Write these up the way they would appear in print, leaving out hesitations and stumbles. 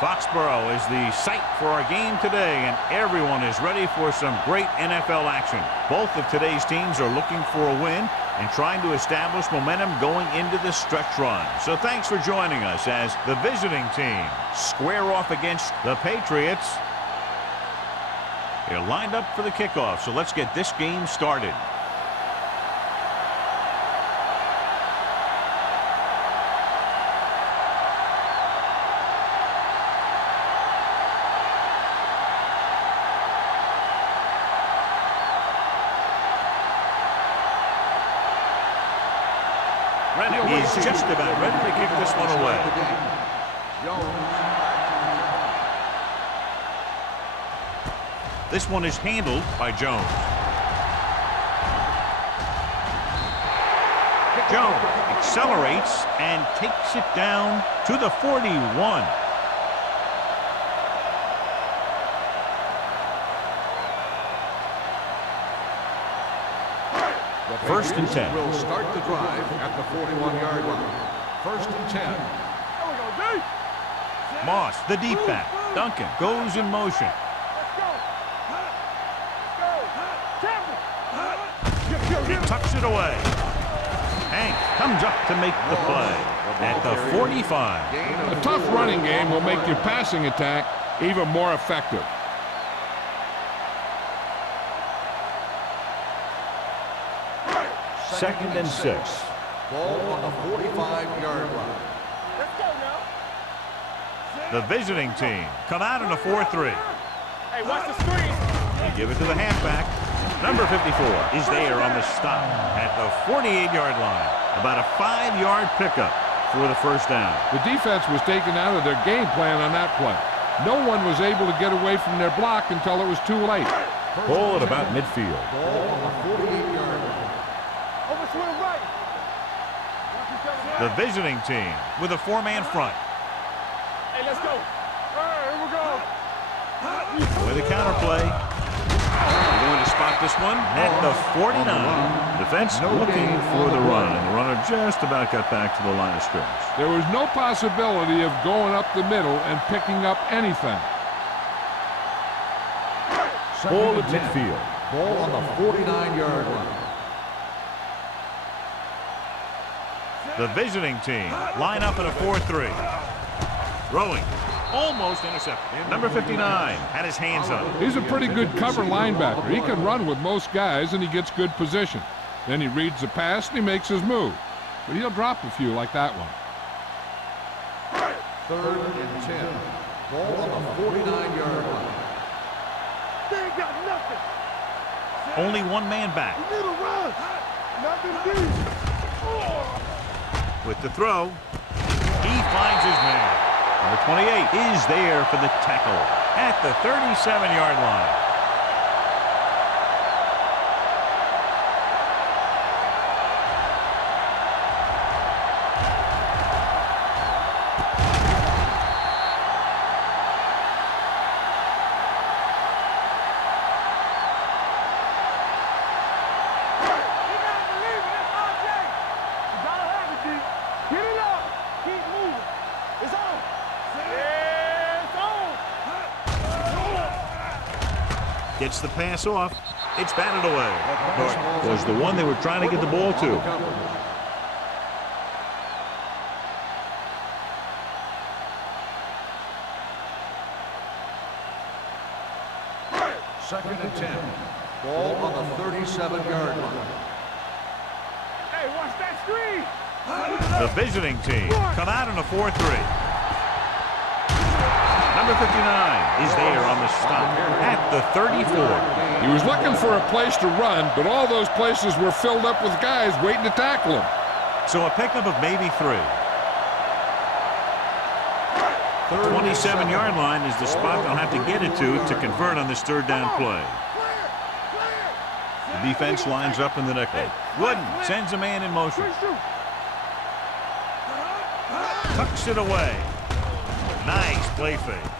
Foxborough is the site for our game today, and everyone is ready for some great NFL action. Both of today's teams are looking for a win and trying to establish momentum going into the stretch run. So thanks for joining us as the visiting team square off against the Patriots. They're lined up for the kickoff, so let's get this game started. He's just about ready to kick this one away. This one is handled by Jones. Jones accelerates and takes it down to the 41. First and 10. Will start the drive at the 41-yard line. First and 10. Moss, the deep back. Duncan goes in motion. He tucks it away. Hank comes up to make the play at the 45. A tough running game will make your passing attack even more effective. Second and 6. Ball on the 45-yard line. Let's go now. The visiting team come out in a 4-3. Hey, watch the screen. They give it to the halfback. Number 54 is there on the stop at the 48-yard line. About a 5-yard pickup for the first down. The defense was taken out of their game plan on that play. No one was able to get away from their block until it was too late. Ball at about midfield. Ball on the 48-yard line. Over to the right. The visiting team with a 4-man front. Hey, let's go. All right, here we go. With a counterplay. They're going to spot this one at the 49. Defense looking for the run, and the runner just about got back to the line of scrimmage. There was no possibility of going up the middle and picking up anything. Ball at midfield. Ball on the 49-yard line. The visiting team line up in a 4-3. Throwing. Almost intercepted. Number 59 had his hands up. He's a pretty good cover linebacker. He can run with most guys, and he gets good position. Then he reads the pass, and he makes his move. But he'll drop a few like that one. Third and 10. Ball on the 49-yard line. They ain't got nothing. Only one man back. We need a run. Nothing deep. With the throw, he finds his man. Number 28 is there for the tackle at the 37-yard line. Gets the pass off. It's batted away. Was the one they were trying to get the ball to. Second and 10. Ball on the 37-yard line. Hey, watch that screen. The visiting team come out in a 4-3. Number 59 is there on the stop at the 34. He was looking for a place to run, but all those places were filled up with guys waiting to tackle him. So a pickup of maybe 3. The 27-yard line is the spot they'll have to get it to convert on this third down play. The defense lines up in the nickel. Wooden sends a man in motion. Tucks it away. Nice play fake.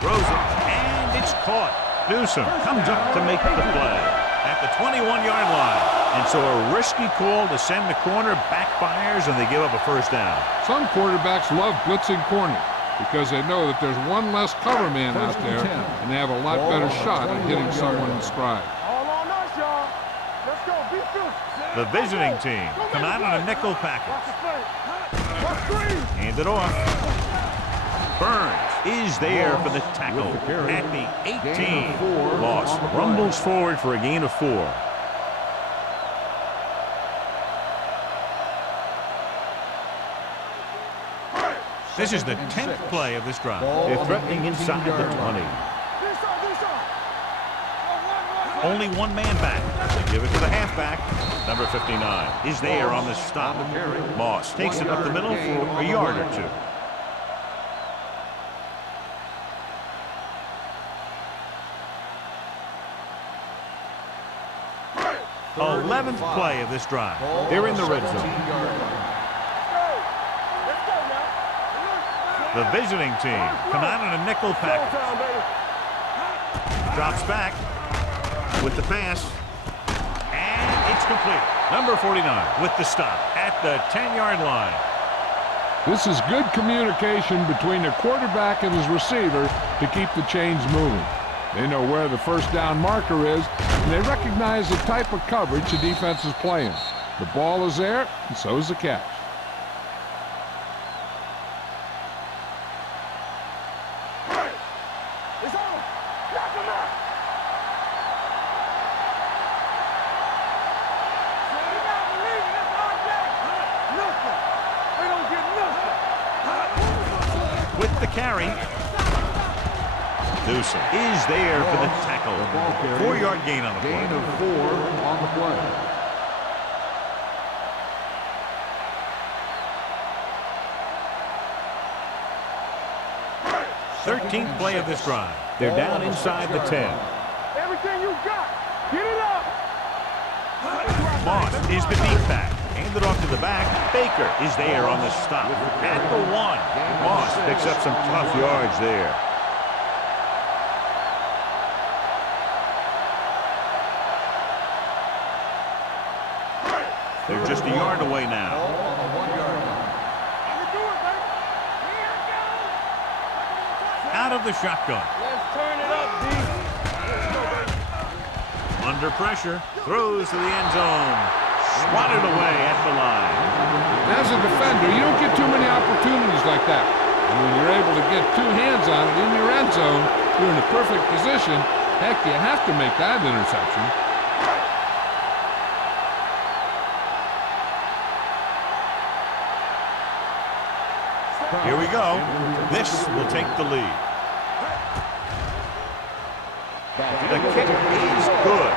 Throws it, and it's caught. Newsom comes up to make the play at the 21-yard line. And so a risky call to send the corner backfires, and they give up a first down. Some quarterbacks love blitzing corner. because they know that there's one less cover man out there, and they have a lot better shot at hitting someone in stride. All on us, y'all. Let's go. Be fierce. The visiting team come out on a nickel package. Hand it off. Burns is there for the tackle at the 18. Loss. Rumbles forward for a gain of 4. This is the 10th play of this drive. They're threatening inside the 20. Only one man back. They give it to the halfback. Number 59 is there on the stop. Moss takes it up the middle for a yard or 2. 11th play of this drive. They're in the red zone. The visiting team come out on a nickel package. Drops back with the pass. And it's complete. Number 49 with the stop at the 10-yard line. This is good communication between the quarterback and his receiver to keep the chains moving. They know where the first down marker is, and they recognize the type of coverage the defense is playing. The ball is there, and so is the catch. With the carry. Newsom is there for the tackle. 4-yard gain on the play. Gain of 4 on the play. Thirteenth play of this drive. They're down inside the 10. Everything you got. Get it up. Moss is the deep back. Handed off to the back. Baker is there on the stop at the 1. Moss picks up some tough yards there. They're just a yard away now. Out of the shotgun. Let's turn it up, D. Under pressure. Throws to the end zone. Swatted away at the line. As a defender, you don't get too many opportunities like that. And when you're able to get 2 hands on it in your end zone, you're in a perfect position. Heck, you have to make that interception. Here we go. This will take the lead. The kick is good.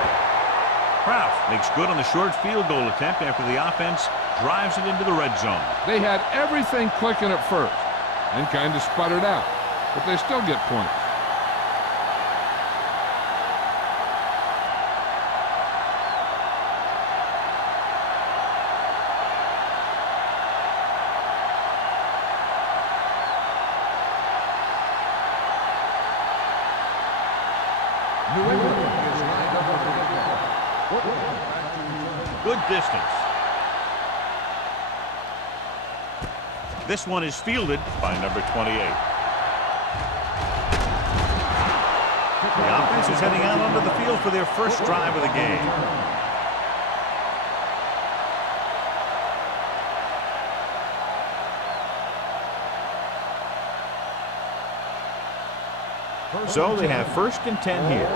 Kraus makes good on the short field goal attempt after the offense drives it into the red zone. They had everything clicking at first and kind of sputtered out, but they still get points. Good distance. This one is fielded by number 28. The offense is heading out onto the field for their first drive of the game. So they have 1st and 10 here.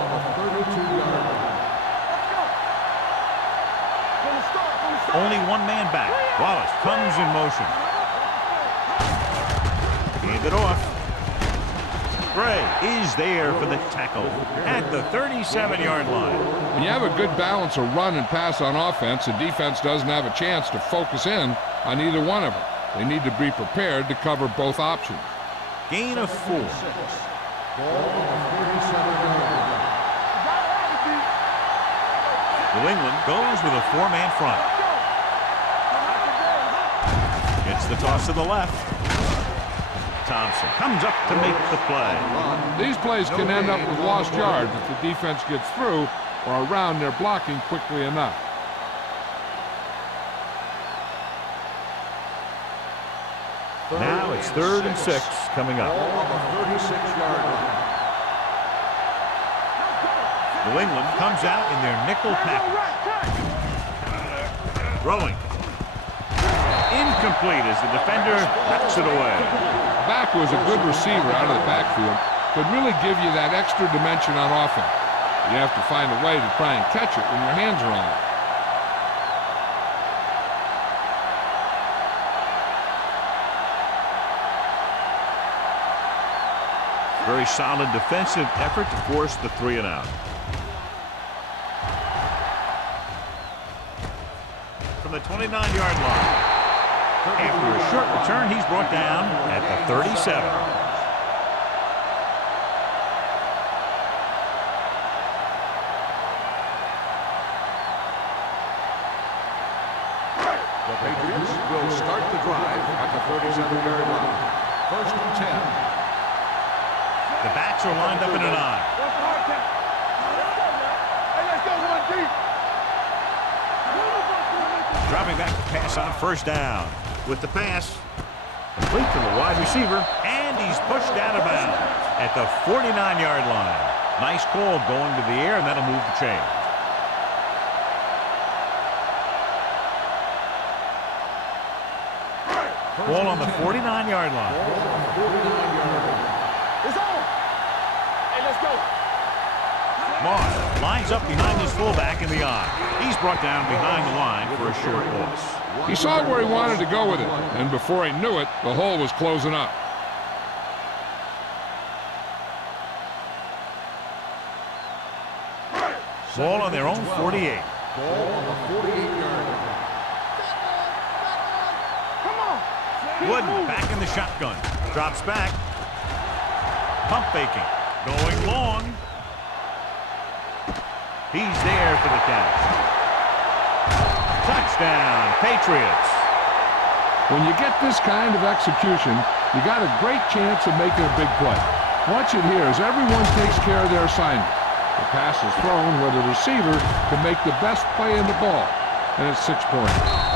Only one man back. Wallace comes in motion. Hand it off. Gray is there for the tackle at the 37-yard line. When you have a good balance of run and pass on offense, the defense doesn't have a chance to focus in on either one of them. They need to be prepared to cover both options. Gain of 4. New England goes with a 4-man front. Gets the toss to the left. Thompson comes up to make the play. These plays can end up with lost yards if the defense gets through or around their blocking quickly enough. Now Now it's 3rd and 6 coming up. Ball on the 36-yard line. New England comes out in their nickel package. Throwing. Incomplete as the defender knocks it away. Back was a good receiver out of the backfield. Could really give you that extra dimension on offense. You have to find a way to try and catch it when your hands are on it. Very solid defensive effort to force the 3 and out. From the 29-yard line. After a short return, he's brought down at the 37. The Patriots will start the drive at the 37-yard line. 1st and 10. The backs are lined up in an I. Dropping back to pass on 1st down. With the pass, complete to the wide receiver, and he's pushed out of bounds at the 49-yard line. Nice call going to the air, and that'll move the chain. Ball on the 49-yard line. It's on. Hey, let's go. Moss lines up behind his fullback in the I. He's brought down behind the line for a short loss. He saw where he wanted to go with it, and before he knew it, the hole was closing up. Ball on their own 48. Ball on the 48-yard line. Wooden back in the shotgun. Drops back. Pump faking. Going long. He's there for the catch. Touchdown, Patriots. When you get this kind of execution, you got a great chance of making a big play. Watch it here as everyone takes care of their assignment. The pass is thrown where the receiver can make the best play in the ball, and it's 6 points.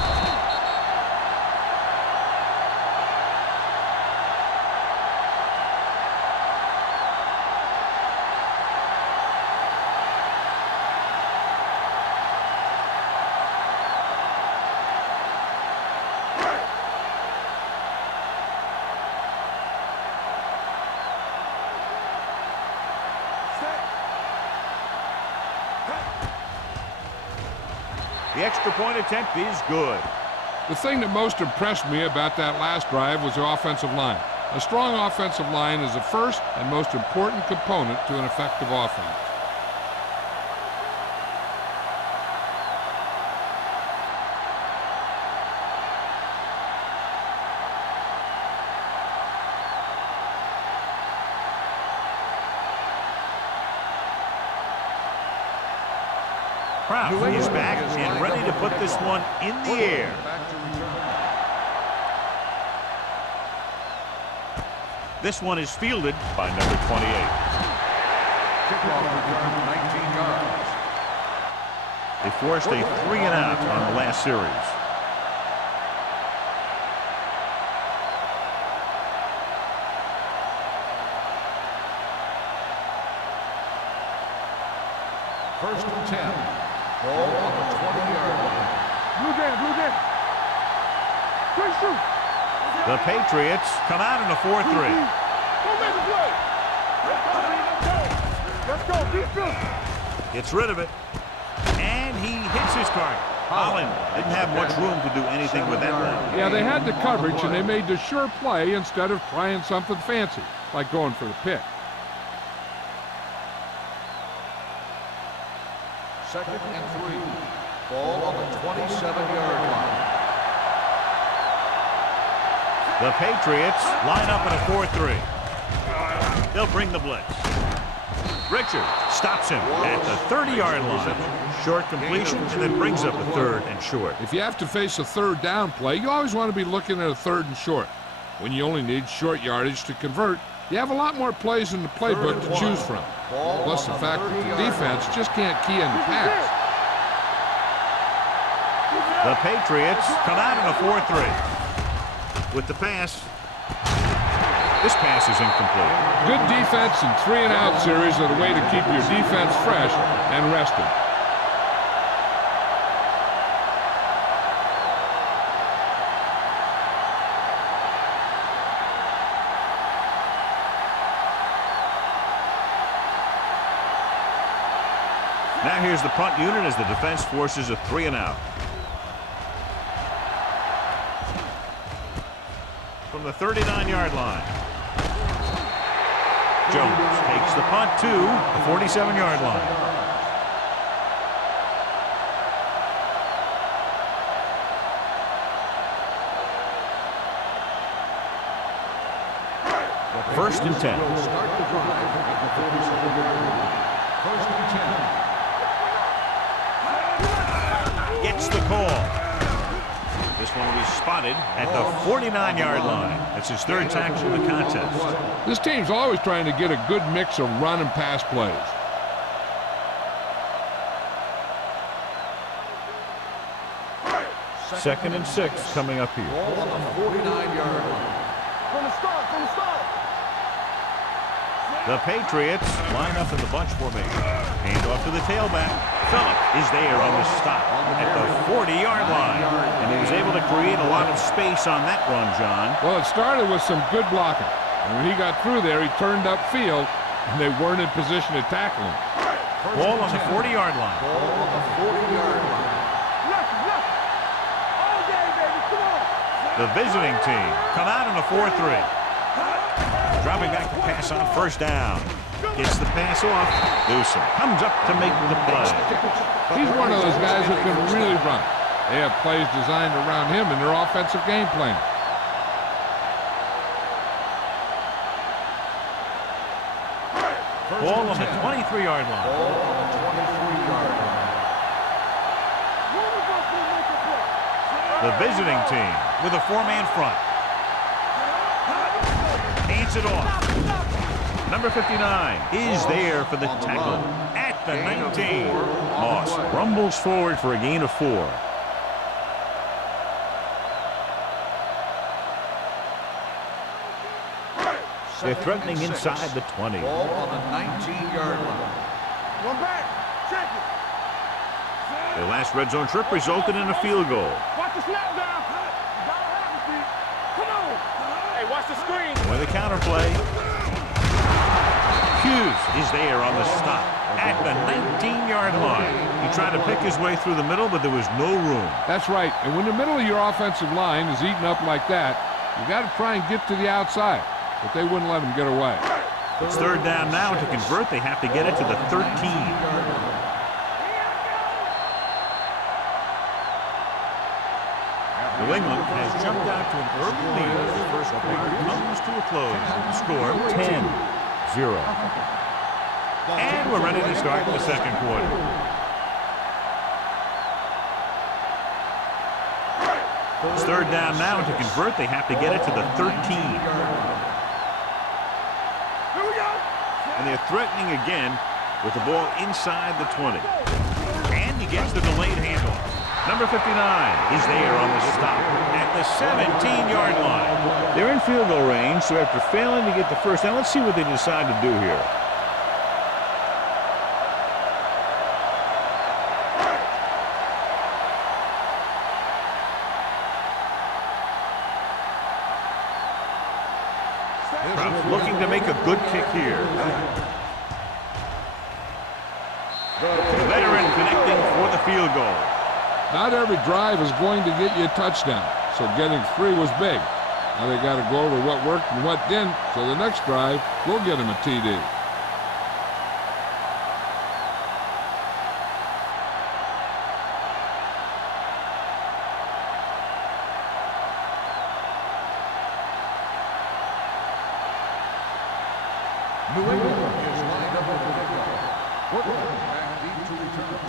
The extra point attempt is good. The thing that most impressed me about that last drive was the offensive line. A strong offensive line is the first and most important component to an effective offense. Proud is back and ready to put this one in the air. This one is fielded by number 28. Kickoff return 19 yards. They forced a 3 and out on the last series. First and 10. Ball on the 20-yard line. Blue game. Quick shoot. The Patriots come out in a 4-3. Don't make the play. Let's go. Defense. Gets rid of it. And he hits his target. Holland didn't have much room to do anything with that one. Yeah, they had the coverage, and they made the sure play instead of trying something fancy, like going for the pick. Second and 3. Ball on the 27-yard line. The Patriots line up in a 4-3. They'll bring the blitz. Richard stops him at the 30-yard line. Short completion, and then brings up a 3rd and short. If you have to face a 3rd down play, you always want to be looking at a 3rd and short. When you only need short yardage to convert, you have a lot more plays in the playbook to choose from. Plus the fact that the defense just can't key in the pass. The Patriots come out in a 4-3. With the pass, This pass is incomplete. Good defense and 3-and-out series are the way to keep your defense fresh and rested. Now here's the punt unit as the defense forces a 3-and-out. From the 39-yard line. Jones takes the punt to the 47-yard line. First and 10. Will start the drive at the 47-yard line. First and 10. Gets the call. This one will be spotted at the 49-yard line. That's his third tackle of the contest. This team's always trying to get a good mix of run and pass plays. Second and 6 coming up here. Ball on the 49-yard line. From the start, from the start. The Patriots line up in the bunch formation. Hand off to the tailback. Phillip is there on the stop at the 40-yard line. And he was able to create a lot of space on that run, John. Well, it started with some good blocking. And when he got through there, he turned upfield, and they weren't in position to tackle him. Ball on the 40-yard line. Ball on the 40-yard line. Left, left. All day, baby, come on. The visiting team come out in a 4-3. Dropping back to pass on first down. Gets the pass off. Newsom comes up to make the play. He's one of those guys who can really run. They have plays designed around him in their offensive game plan. Ball on the 23-yard line. Ball on the 23-yard line. The visiting team with a 4-man front. Hands it off. Number 59 is there for the tackle at the 19. Moss rumbles forward for a gain of 4. They're threatening inside the 20. Ball on the 19-yard line. One back. Check it. Their last red zone trip resulted in a field goal. Watch the snap down. Come on. Hey, watch the screen. With a counterplay. Hughes is there on the stop at the 19-yard line. He tried to pick his way through the middle, but there was no room. That's right. And when the middle of your offensive line is eaten up like that, you got to try and get to the outside. But they wouldn't let him get away. It's third down now. To convert, they have to get it to the 13. New England has jumped out to an early lead as the first quarter comes to a close. Score 10-0. And we're ready to start the second quarter. It's third down now. To convert, they have to get it to the 13. And they're threatening again with the ball inside the 20. And he gets the delayed handoff. Number 59 is there on the stop at the 17-yard line. They're in field goal range, so after failing to get the first down, let's see what they decide to do here. Looking to make a good kick here. The veteran connecting for the field goal. Not every drive is going to get you a touchdown, so getting 3 was big. Now they got to go over what worked and what didn't, so the next drive will get him a TD. New England is lined up with the kickoff. Woodland back deep to return.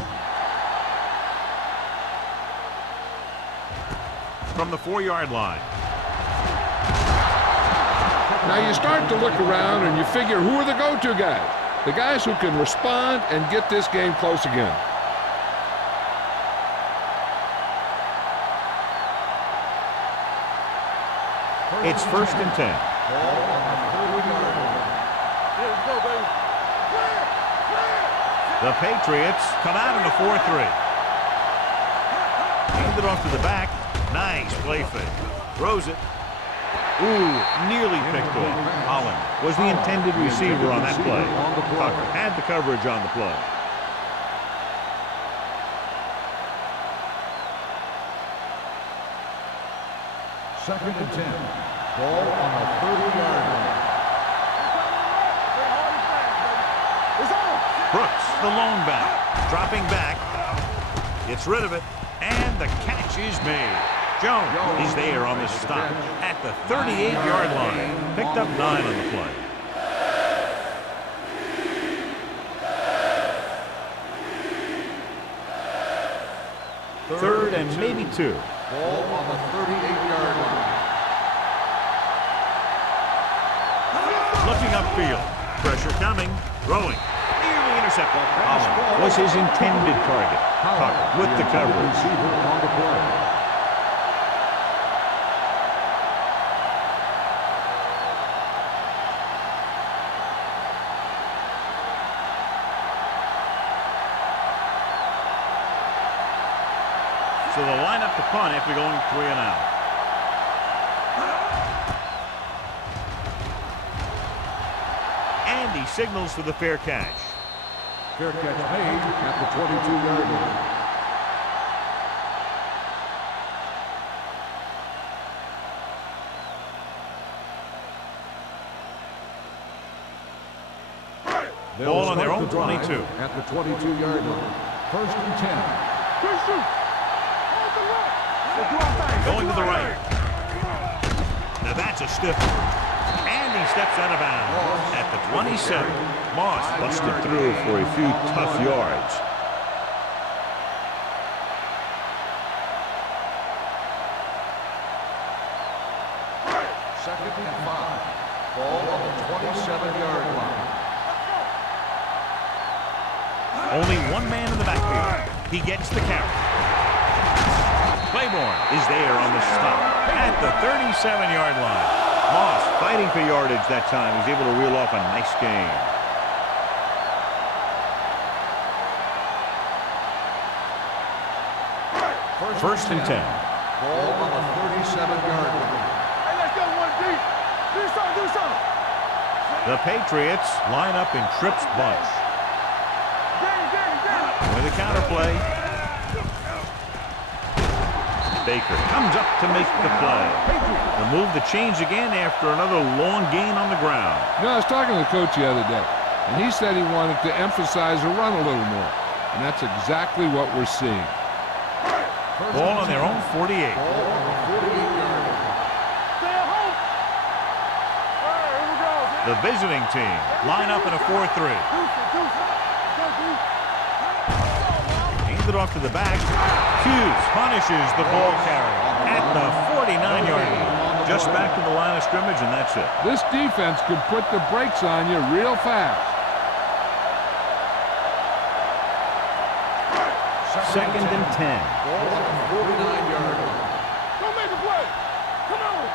From the 4-yard line. Now you start to look around and you figure, who are the go-to guys? The guys who can respond and get this game close again. It's first and 10. Ball on the go, baby. The Patriots come out in a 4-3. Hand it off to the back. Nice play fake. Throws it. Ooh, nearly picked off. Holland was the intended receiver on that play. Tucker had the coverage on the play. Second and 10. Ball on the 30-yard line. Brooks, the lone back, dropping back. Gets rid of it, and the catch is made. Jones is there on the stop at the 38-yard line. Picked up 9 on the play. Third and maybe 2. Ball on the 38-yard line. Looking upfield. Pressure coming. Throwing. Nearly intercepted. Holland was his intended target. Tucker with the coverage. Receiver on the play. So they'll line up to punt after going 3 and out. And he signals for the fair catch. Fair catch made at the 22-yard line. Ball on their own 22. At the 22-yard line. First and 10. Going to the right. Now that's a stiff one. And he steps out of bounds at the 27. Moss busted through for a few tough yards. Second and 5. Ball on the 27-yard line. Only one man in the backfield. He gets the carry. Claiborne is there on the stop at the 37-yard line. Moss fighting for yardage that time. He's able to reel off a nice gain. First and 10. Ball on the 37-yard line. Hey, let's go one deep. Do something, do something. The Patriots line up in trips bunch. With a counterplay. Baker comes up to make the play. The move to change again after another long gain on the ground. You know, I was talking to the coach the other day, and he said he wanted to emphasize the run a little more. And that's exactly what we're seeing. Ball on their own 48. Ball on the 48-yard line. Stay at home. All right, here we go. The visiting team line up in a 4-3. Handed off to the back. Hughes punishes the ball carrier at the 49-yard line. Just back to the line of scrimmage, and that's it. This defense could put the brakes on you real fast. Second and 10. Ball on the 49-yard line. Go make a play. Come on.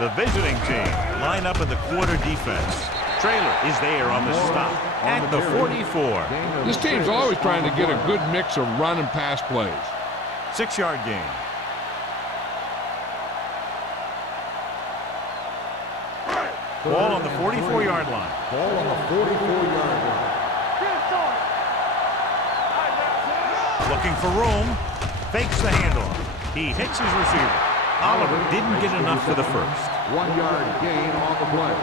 The visiting team line up in the quarter defense. Trailer is there on the stop at the 44. This team's always trying to get a good mix of run and pass plays. 6-yard gain. Ball on the 44-yard line. Ball on the 44-yard line. Looking for room. Fakes the handoff. He hits his receiver. Oliver didn't get enough for the first. 1-yard gain on the play.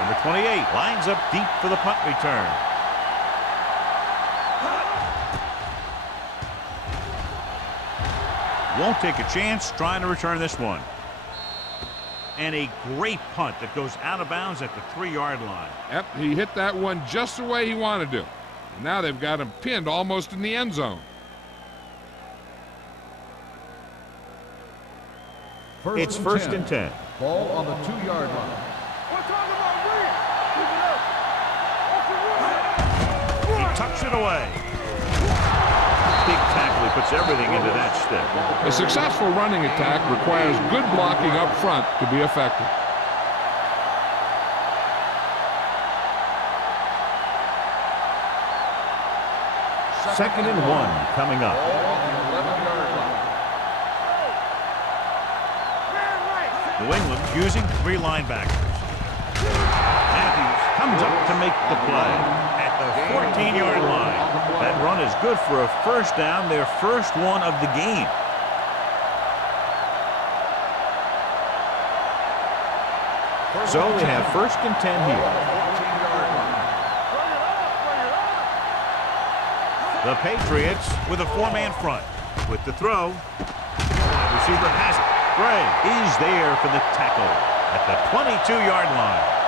Number 28 lines up deep for the punt return. Won't take a chance trying to return this one. And a great punt that goes out of bounds at the 3-yard line. Yep, he hit that one just the way he wanted to. And now they've got him pinned almost in the end zone. It's first and 10. Ball on the 2-yard line. We're talking about Reed. Keep it up. tucks it away. Big tackle. He puts everything into that stick. A successful running attack requires good blocking up front to be effective. Second and 1 coming up. New England using 3 linebackers. Matthews comes up to make the play at the 14-yard line. That run is good for a first down, their first one of the game. So we have first and 10 here. The Patriots with a 4-man front. With the throw, the receiver has it. Gray is there for the tackle at the 22-yard line.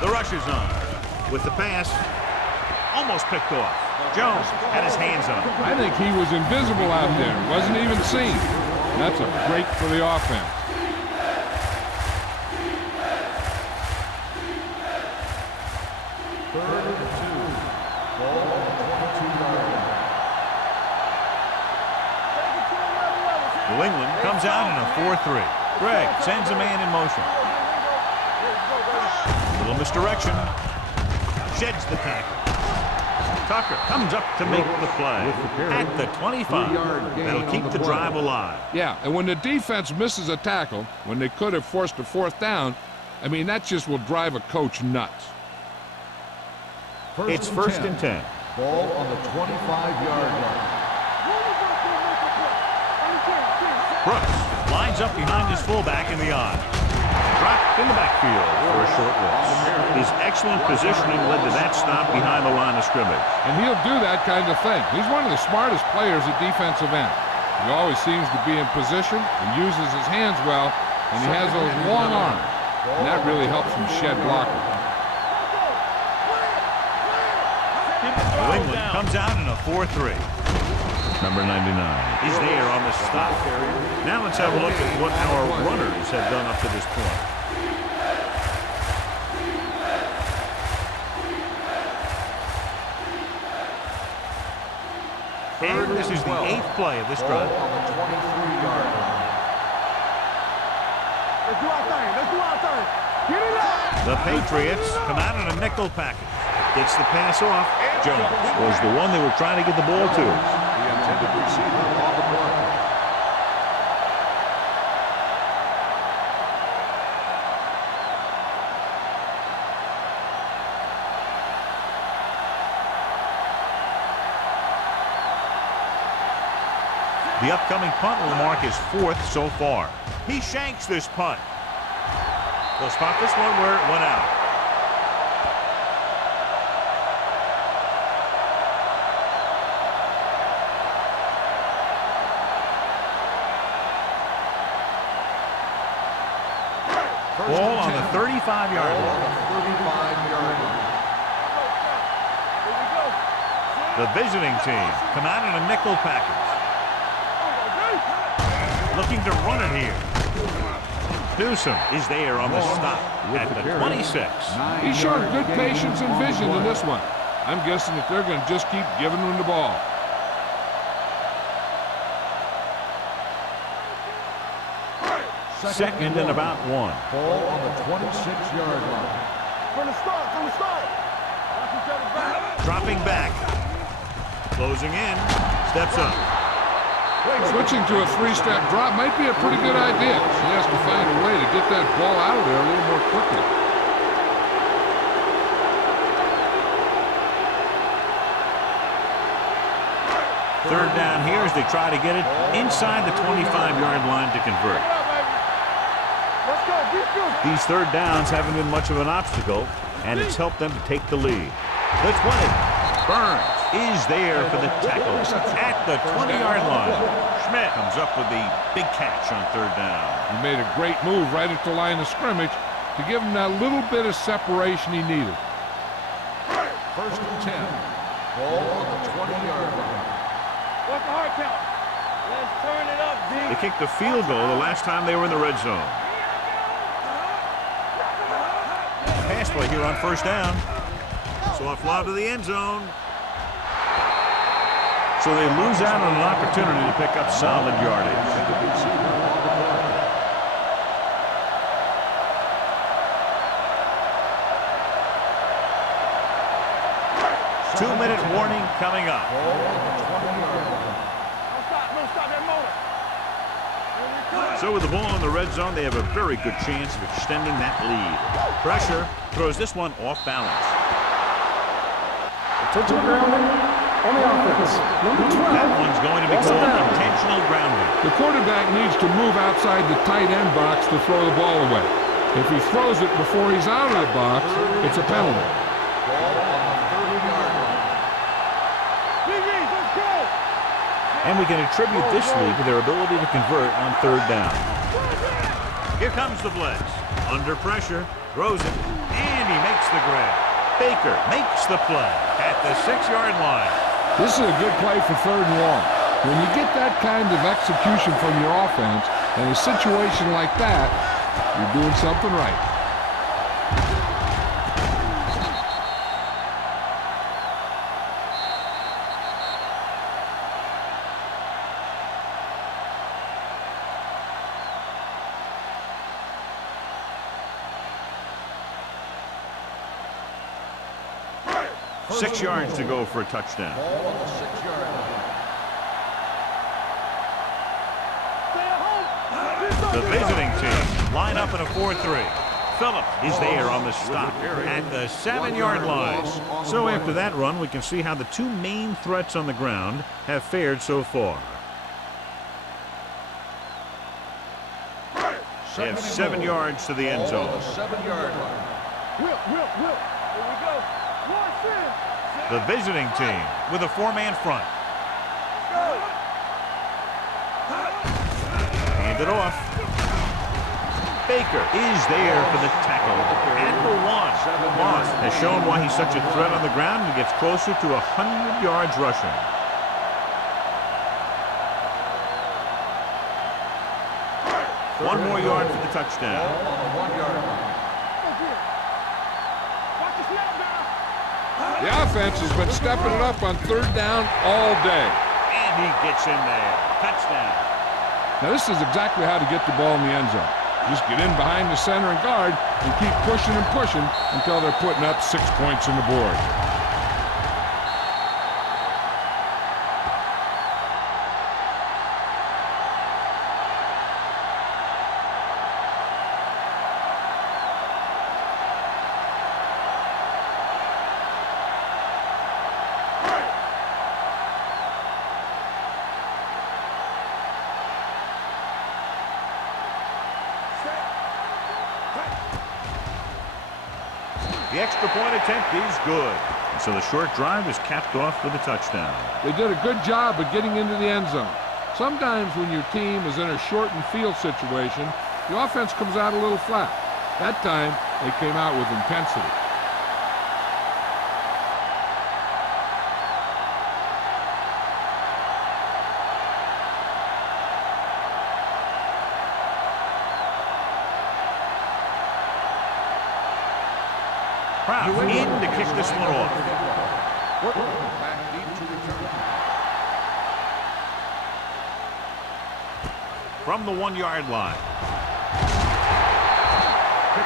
The rush is on. With the pass, almost picked off. Jones had his hands on it. I think he was invisible out there. Wasn't even seen. That's a break for the offense. Third and 2. Ball on the 22-yard line. New England comes out in a 4-3. Gregg sends a man in motion. Little misdirection. Sheds the tackle. Tucker comes up to make the play at the 25. That'll keep the drive alive. Yeah, and when the defense misses a tackle, when they could have forced a 4th down, I mean, that just will drive a coach nuts. It's first and 10. Ball on the 25-yard line. Brooks lines up behind his fullback in the I. Dropped in the backfield for a short loss. His excellent positioning led to that stop behind the line of scrimmage. And he'll do that kind of thing. He's one of the smartest players at defensive end. He always seems to be in position and uses his hands well, and he has those long arms. And that really helps him shed blocking. New England comes out in a 4-3. Number 99 is there on the stop. Now let's have a look at what our runners have done up to this point. And this is the 8th play of this drive. On the 23-yard line. Let's do our thing. Let's do our thing. Get it out. The Patriots come out in a nickel package. Gets the pass off. Jones was the one they were trying to get the ball to. The intended receiver on the play. The upcoming punt will mark his 4th so far. He shanks this punt. They'll spot this one where it went out. Ball on the 35-yard line. The visiting team come out in a nickel package. Looking to run it here. Newsom is there on the stop at the 26. He showed good patience and vision in this one. I'm guessing that they're going to just keep giving him the ball. Second and about 1. Ball on the 26-yard line. From the start. Watch each other back. Dropping back. Closing in. Steps up. Switching to a 3-step drop might be a pretty good idea. He has to find a way to get that ball out of there a little more quickly. Third down here as they try to get it inside the 25-yard line to convert. Let's go. These third downs haven't been much of an obstacle, and it's helped them to take the lead. Let's win it. Burns is there for the tackle at the 20-yard line. Smith comes up with the big catch on third down. He made a great move right at the line of scrimmage to give him that little bit of separation he needed. First and 10. Ball on the 20-yard line. What's the hard count? Let's turn it up, D. They kicked the field goal the last time they were in the red zone. Pass play here on first down. Soft lob to the end zone. So they lose out on an opportunity to pick up solid yardage. 2-minute warning coming up. Don't stop that motor. So with the ball in the red zone, they have a very good chance of extending that lead. Pressure throws this one off balance. Intentional grounding on the offense. Number 12. That one's going to be called intentional grounding. The quarterback needs to move outside the tight end box to throw the ball away. If he throws it before he's out of the box, it's a penalty. Ball on the 30-yard line. Let's go. And we can attribute this lead to their ability to convert on third down. Here comes the blitz. Under pressure, throws it, and he makes the grab. Baker makes the play at the 6-yard line. This is a good play for third and long. When you get that kind of execution from your offense in a situation like that, you're doing something right. Six yards to go for a touchdown. Ball on the 6-yard line. The visiting team line up in a 4-3. Phillip is there on the stop at the 7-yard line. So after that run, we can see how the two main threats on the ground have fared so far. They have 7 yards to the end Ball on zone. the 7-yard line. Will. Here we go. Watch in. The visiting team with a 4-man front. Hand it off. Baker is there for the tackle at the 1. Moss has shown why he's such a threat on the ground and gets closer to 100 yards rushing. One more yard for the touchdown. Ball on the 1-yard line. Watch the snap now. The offense has been stepping it up on third down all day. And he gets in there. Touchdown. Now, this is exactly how to get the ball in the end zone. Just get in behind the center and guard and keep pushing and pushing until they're putting up 6 points on the board. The extra point attempt is good. And so the short drive is capped off with a touchdown. They did a good job of getting into the end zone. Sometimes when your team is in a shortened field situation, the offense comes out a little flat. That time, they came out with intensity. Proud in to kick this one off. Back deep to return. From the 1-yard line.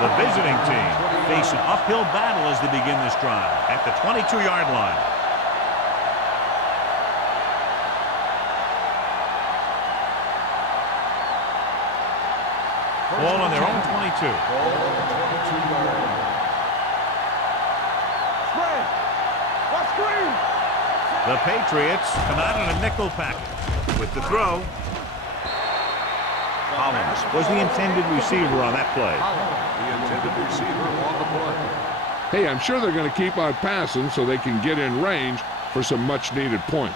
The visiting team face an uphill battle as they begin this drive at the 22-yard line. Ball on their own 22. Ball on the 22-yard line. The Patriots come out in a nickel package with the throw. Collins was the intended receiver on that play. The intended receiver on the play. Hey, I'm sure they're going to keep on passing so they can get in range for some much-needed points.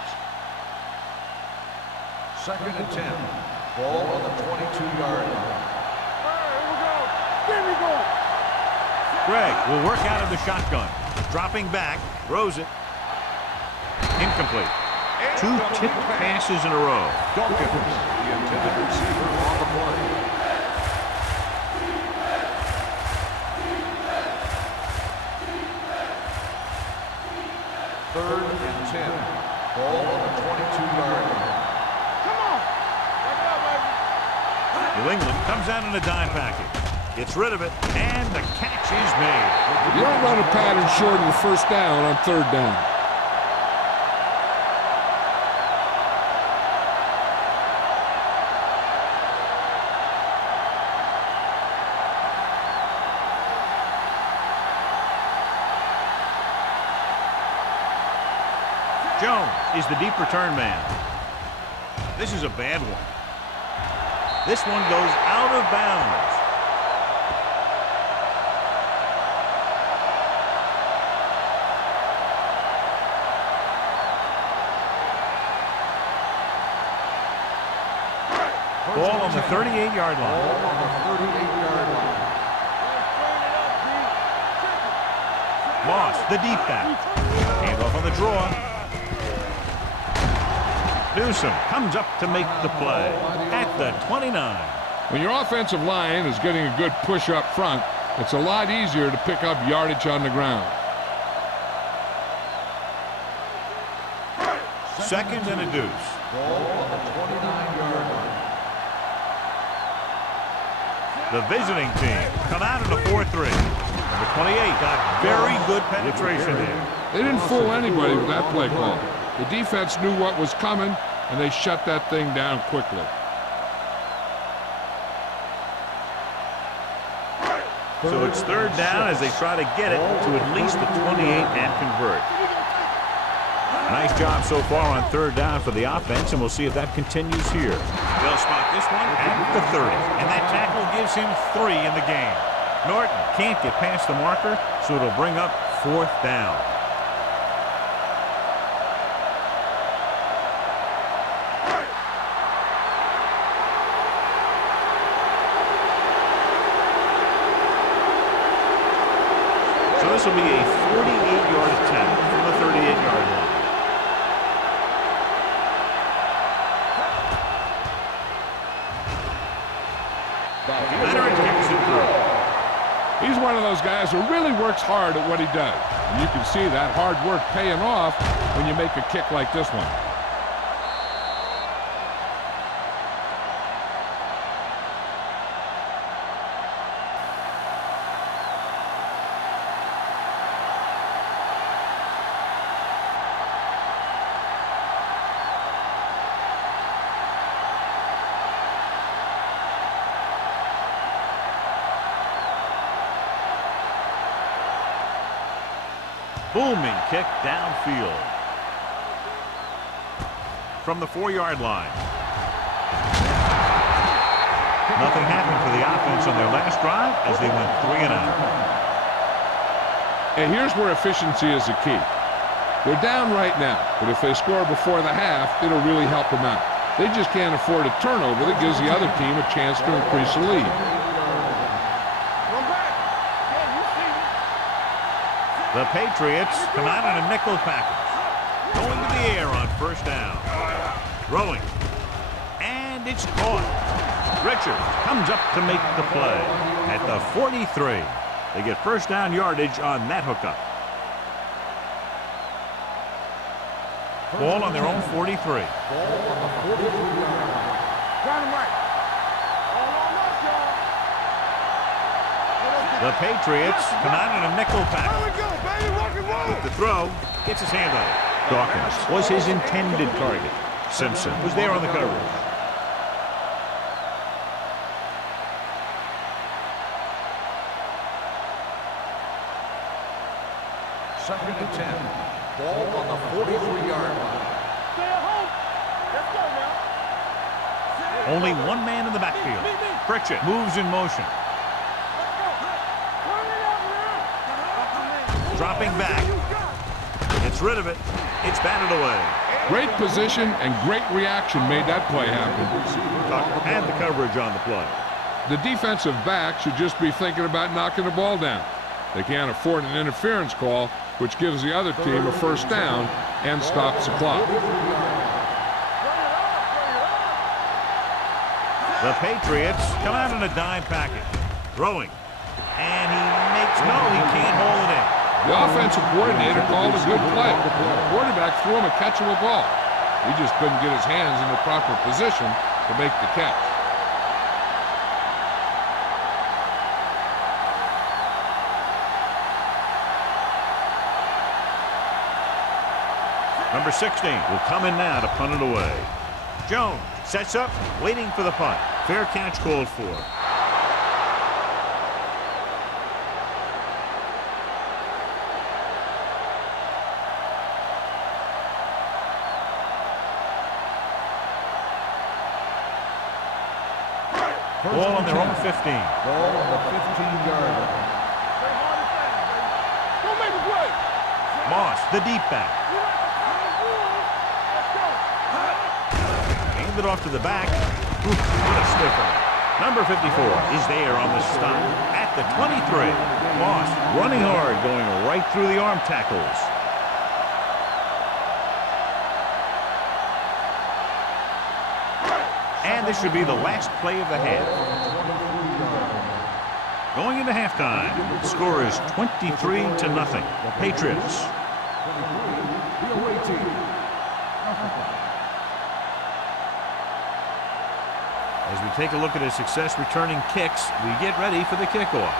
Second and 10. Ball on the 22-yard line. Here we go. There we go. Greg will work out of the shotgun. Dropping back, throws it. Incomplete. 2 tipped passes in a row. Dawkins, the intended receiver on the play. Third and 10. Ball on the 22-yard line. Come on. Back it up, baby. New England comes out in a dime package. Gets rid of it, and the catch is made. You don't run a pattern short of the first down on third down. Jones is the deep return man. This is a bad one. This one goes out of bounds. Ball on the 38-yard line. Ball on the 38-yard line. Moss, the deep back. Hand off on the draw. Newsom comes up to make the play at the 29. When your offensive line is getting a good push up front, it's a lot easier to pick up yardage on the ground. Second and a deuce. Ball on the 29-yard line. The visiting team come out in a 4-3. Number 28 got very good penetration there. They didn't fool anybody with that play call. The defense knew what was coming, and they shut that thing down quickly. So it's third down as they try to get it to at least the 28 and convert. Nice job so far on third down for the offense, and we'll see if that continues here. They'll spot this one at the 30, and that tackle gives him 3 in the game. Norton can't get past the marker, so it'll bring up fourth down. So this will be a 48-yard attempt from the 38-yard line. Leonard kicks it through. He's one of those guys who really works hard at what he does. And you can see that hard work paying off when you make a kick like this one. Booming kick downfield. From the 4-yard line. Nothing happened for the offense on their last drive as they went 3 and out. And here's where efficiency is the key. They're down right now, but if they score before the half, it'll really help them out. They just can't afford a turnover that gives the other team a chance to increase the lead. The Patriots come out in a nickel package. Going to the air on first down. Throwing. And it's caught. Richards comes up to make the play at the 43. They get first down yardage on that hookup. Ball on their own 43. Ball on the 43-yard line. Dynamite. All on us, y'all. The Patriots come out in a nickel Here package. we go, baby. Rock and roll. The throw gets his hand on it. Dawkins was his intended target. Simpson was there on the coverage. Second and 10. Ball on the 43-yard line. Stay at home. Let's go now. Only one man in the backfield. Pritchett moves in motion. Dropping back. Gets rid of it. It's batted away. Great position and great reaction made that play happen. Tucker had the coverage on the play. The defensive back should just be thinking about knocking the ball down. They can't afford an interference call, which gives the other team a first down and stops the clock. The Patriots come out in a dime package. Throwing. And he can't hold it in. The offensive coordinator called a good play. The quarterback threw him a catchable ball. He just couldn't get his hands in the proper position to make the catch. Number 16 will come in now to punt it away. Jones sets up, waiting for the punt. Fair catch called for. Ball on their own 15. Ball on the 15-yard line. Don't make a play. Moss, the deep back. Handed off to the back. What a sniffer. Number 54 is there on the stop at the 23. Moss running hard, going right through the arm tackles. And this should be the last play of the half. Going into halftime, the score is 23-0. Patriots. The away team. As we take a look at his success returning kicks, we get ready for the kickoff.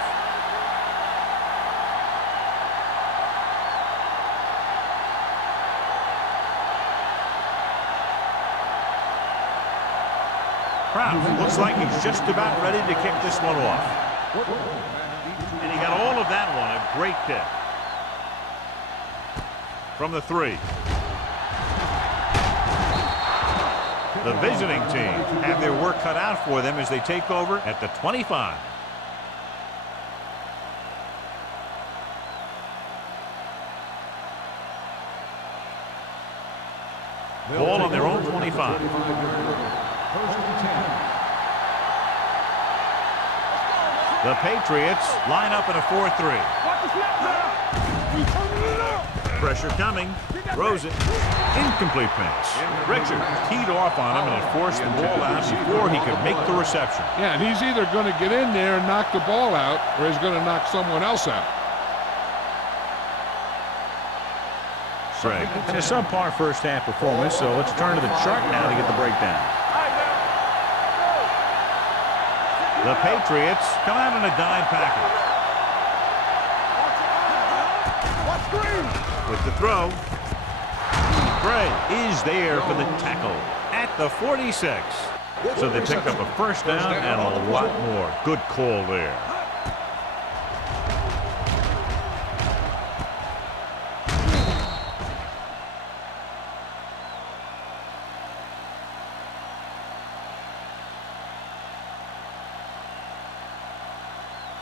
Kraft looks like he's just about ready to kick this one off. And he got all of that one, a great kick. From the 3. The visiting team have their work cut out for them as they take over at the 25. Ball on their own 25. First and 10. The Patriots line up in a 4-3. Watch the snap now. We turning it up. Pressure coming. Throws it. Incomplete pass. Richard teed off on him and it forced the ball out before he could make the reception. Yeah, and he's either going to get in there and knock the ball out, or he's going to knock someone else out. Greg, it's a subpar first half performance, so let's turn to the chart now to get the breakdown. The Patriots come out in a dime package. With the throw. Gray is there for the tackle at the 46. So they pick up a first down and a lot more. Good call there.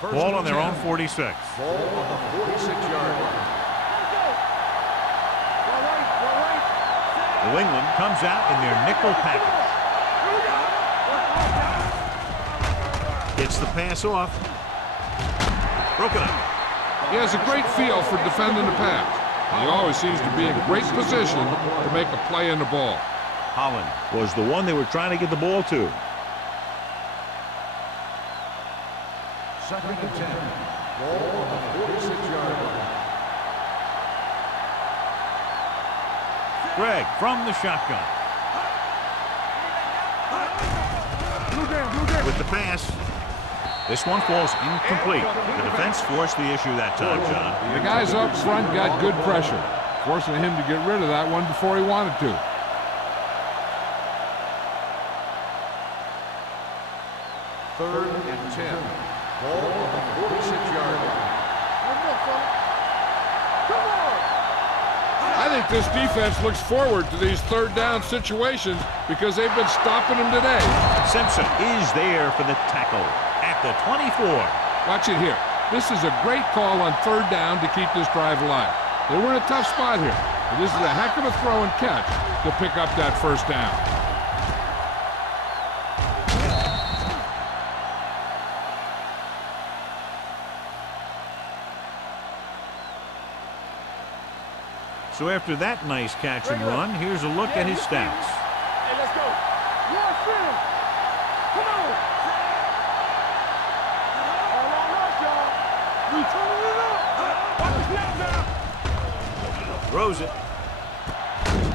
Ball on their own 46. Ball on the 46-yard line. New England comes out in their nickel package. Gets the pass off. Broken up. He has a great feel for defending the pass. He always seems to be in great position to make a play in the ball. Holland was the one they were trying to get the ball to. Second and 10. Ball on the 46-yard line. Greg from the shotgun. With the pass. This one falls incomplete. The defense forced the issue that time, John. The guys up front got good pressure, forcing him to get rid of that one before he wanted to. Third and 10. Ball on the 46-yard line. I think this defense looks forward to these third down situations because they've been stopping them today. Simpson is there for the tackle at the 24. Watch it here. This is a great call on third down to keep this drive alive. They were in a tough spot here. This is a heck of a throw and catch to pick up that first down. So after that nice catch and run, here's a look at his stats. Hey, let's go. Yes, sir. Come on. All on us, y'all. We turning it up. Watch the snap now. Throws it.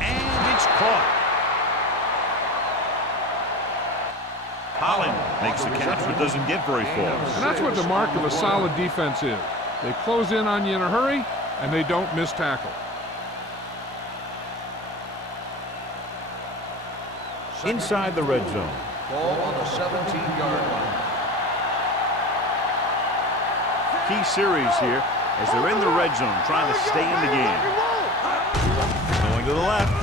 And it's caught. Holland makes the catch but doesn't get very far. And that's what the mark of a solid defense is. They close in on you in a hurry, and they don't miss tackle. Inside the red zone. Ball on the 17-yard line. Key series here as they're in the red zone trying to stay in the game. Going to the left.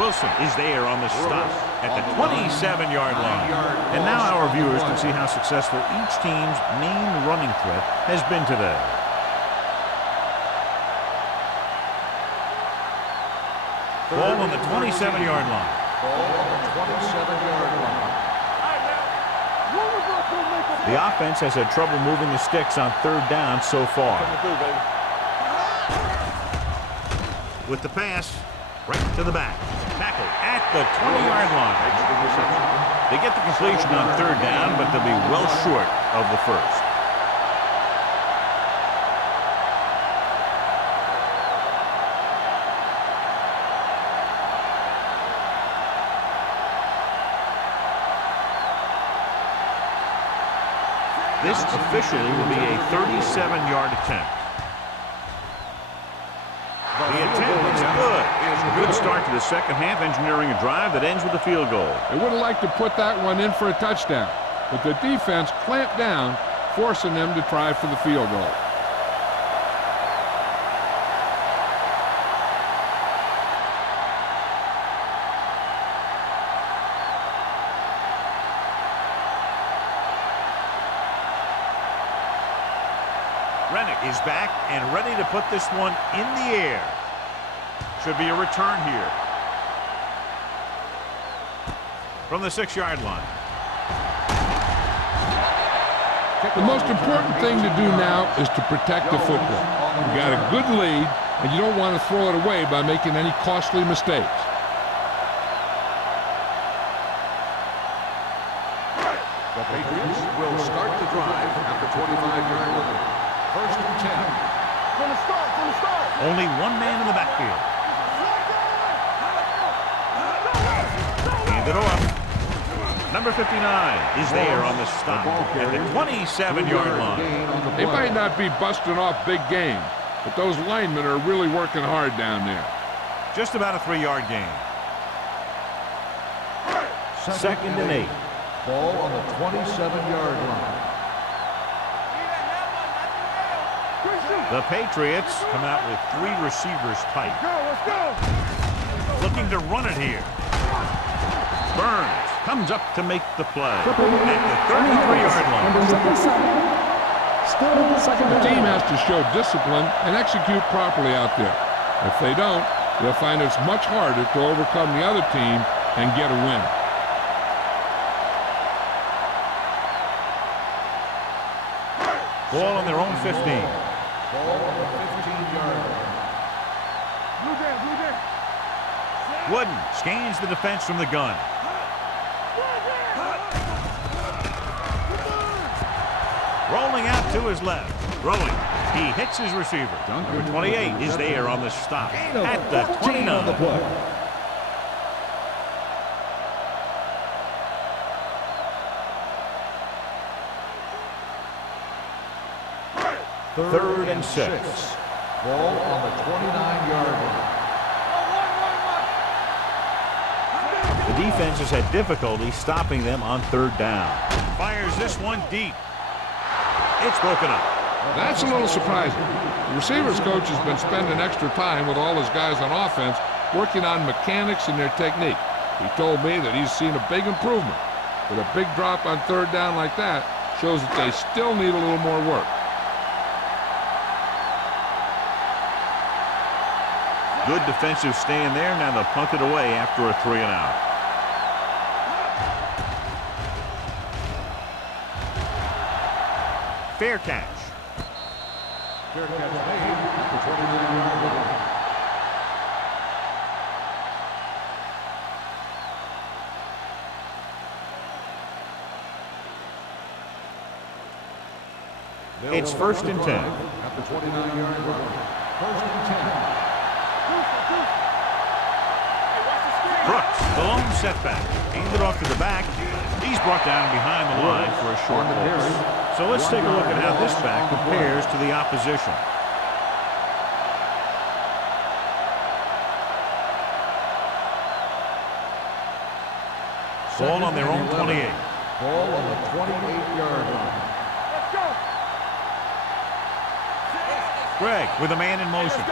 Wilson is there on the stop at the 27-yard line. And now our viewers can see how successful each team's main running threat has been today. Ball on the 27-yard line. Ball on the 27-yard line. The offense has had trouble moving the sticks on third down so far. With the pass, right to the back. Tackled at the 20-yard line. They get the completion on third down, but they'll be well short of the first. This officially will be a 37-yard attempt. The attempt looks good. A good start to the second half, engineering a drive that ends with a field goal. They would have liked to put that one in for a touchdown, but the defense clamped down, forcing them to try for the field goal. Rennick is back and ready to put this one in the air. Should be a return here. From the 6-yard line. The most important thing to do now is to protect the football. You got a good lead, and you don't want to throw it away by making any costly mistakes. The Patriots will start the drive at the 25-yard line. First and 10. From the start. Only one man in the backfield. Hand it off. Number 59 is there on the stop at the 27-yard line. They might not be busting off big game, but those linemen are really working hard down there. Just about a 3-yard gain. Second and 8. Ball on the 27-yard line. The Patriots come out with 3 receivers tight. Let's go. Looking to run it here. Burns comes up to make the play at the 33-yard line. The team has to show discipline and execute properly out there. If they don't, they'll find it's much harder to overcome the other team and get a win. Ball on their own 15. Ball on the 15-yard line. Blue down. Wooden scans the defense from the gun. Rolling out to his left. Throwing. He hits his receiver. Number 28 is there on the stop at the 29. Third and 6. Ball on the 29-yard line. The defense has had difficulty stopping them on third down. Fires this one deep. It's broken up. That's a little surprising. The receivers coach has been spending extra time with all his guys on offense working on mechanics and their technique. He told me that he's seen a big improvement. But a big drop on third down like that shows that they still need a little more work. Good defensive stand there. Now they'll punt it away after a 3 and out. Fair catch. Fair catch made at the 29-yard line. It's 1st and 10. At the 29-yard line. 1st and 10. Brooks, the lone setback. Handed off to the back. He's brought down behind the line for a short loss. So let's take a look at how this back compares to the opposition. Ball on their own 28. Ball on the 28-yard line. Greg with a man in motion.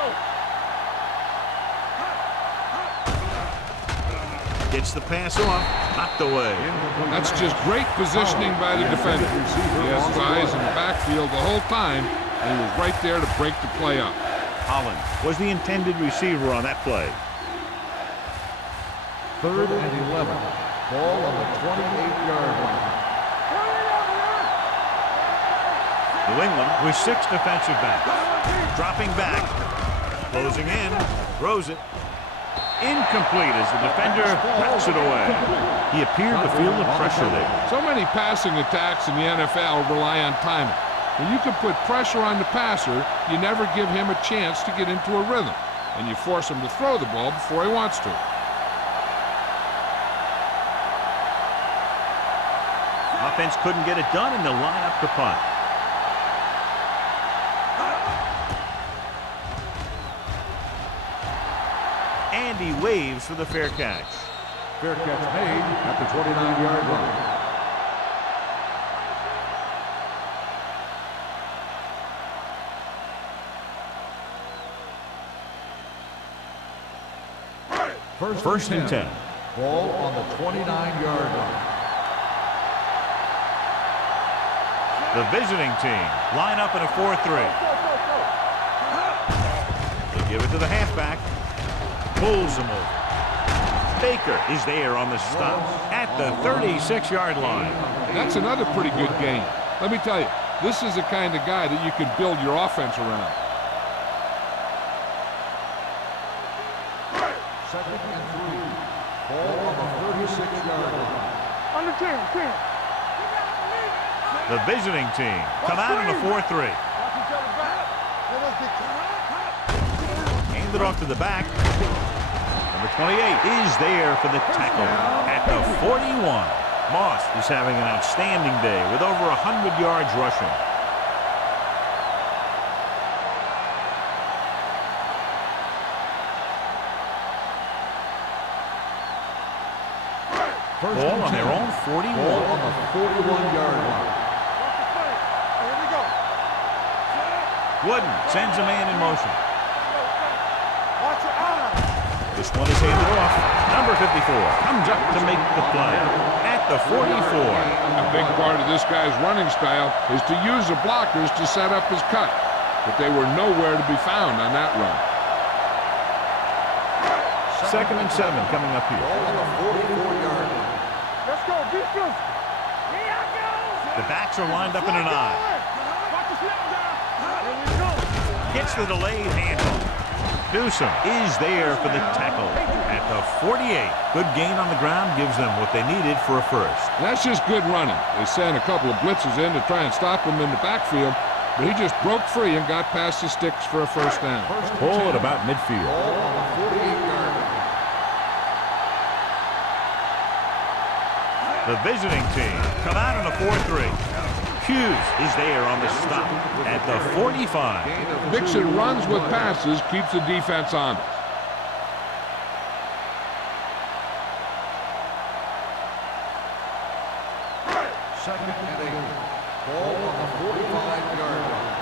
Gets the pass off, knocked away. That's just great positioning by the defender. He has his eyes in the backfield the whole time, and he was right there to break the play up. Holland was the intended receiver on that play. 3rd and 11. Ball on the 28-yard line. New England with 6 defensive backs. Dropping back, closing in, throws it. Incomplete as the defender knocks it away. He appeared to feel the pressure there. So many passing attacks in the NFL rely on timing. When you can put pressure on the passer, you never give him a chance to get into a rhythm, and you force him to throw the ball before he wants to. Offense couldn't get it done, and they'll line up to punt. And he waves for the fair catch. Fair catch made at the 29-yard line. First and 10. Ball on the 29-yard line. The visiting team line up in a 4-3. They give it to the halfback. Pulls him over. Baker is there on the stop at the 36-yard line. That's another pretty good game. Let me tell you, this is the kind of guy that you can build your offense around. 2nd and 3. Ball on the 36-yard line. On the 10. The visiting team come out in a 4-3. Hand it off to the back. Number 28 is there for the tackle at the 41. Moss is having an outstanding day with over 100 yards rushing. Ball on their own 41. Ball on the 41-yard line. Wooden sends a man in motion. This one is handed off. Number 54 comes up to make the play at the 44. A big part of this guy's running style is to use the blockers to set up his cut, but they were nowhere to be found on that run. 2nd and 7 coming up here. Ball on the 44-yard line. Let's go, defense. Here I go. The backs are lined up in an eye. Watch the snap down. Here we go. Gets the delayed handoff. Newsom is there for the tackle at the 48. Good gain on the ground gives them what they needed for a first. That's just good running. They sent a couple of blitzes in to try and stop him in the backfield, but he just broke free and got past the sticks for a first down. Ball at about midfield. Ball on the 48-yard line. The visiting team come out in a 4-3. Hughes is there on the stop at the 45. Mixing runs with passes keeps the defense honest. Second and 8. Ball on the 45-yard line.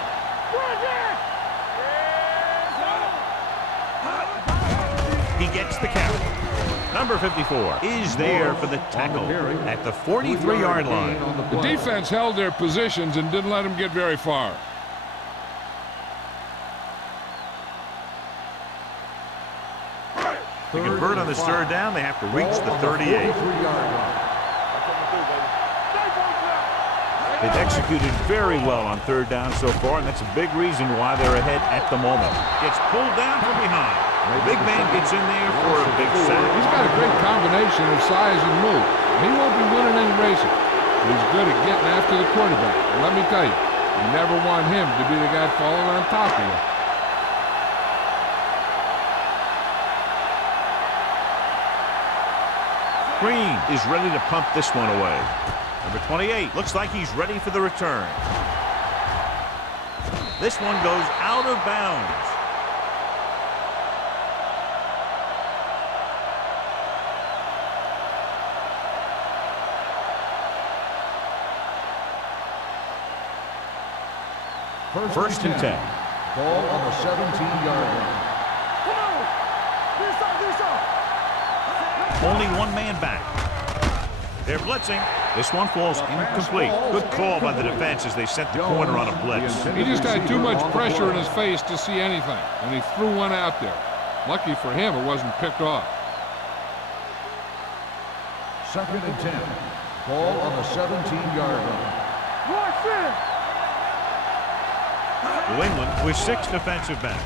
He gets the count. Number 54 is there for the tackle at the 43-yard line. The defense held their positions and didn't let them get very far. To convert on this third down, they have to reach the 38. They've executed very well on third down so far, and that's a big reason why they're ahead at the moment. Gets pulled down from behind. The big man gets in there for a big sack. He's got a great combination of size and move. He won't be winning any races. He's good at getting after the quarterback. And let me tell you, you never want him to be the guy falling on top of you. Green is ready to pump this one away. Number 28 looks like he's ready for the return. This one goes out of bounds. First and 10. Ball on the 17-yard line. Only one man back. They're blitzing. This one falls incomplete. Good call by the defense as they sent the corner on a blitz. He just had too much pressure in his face to see anything, and he threw one out there. Lucky for him, it wasn't picked off. Second and 10. Ball on the 17-yard line. New England with 6 defensive backs.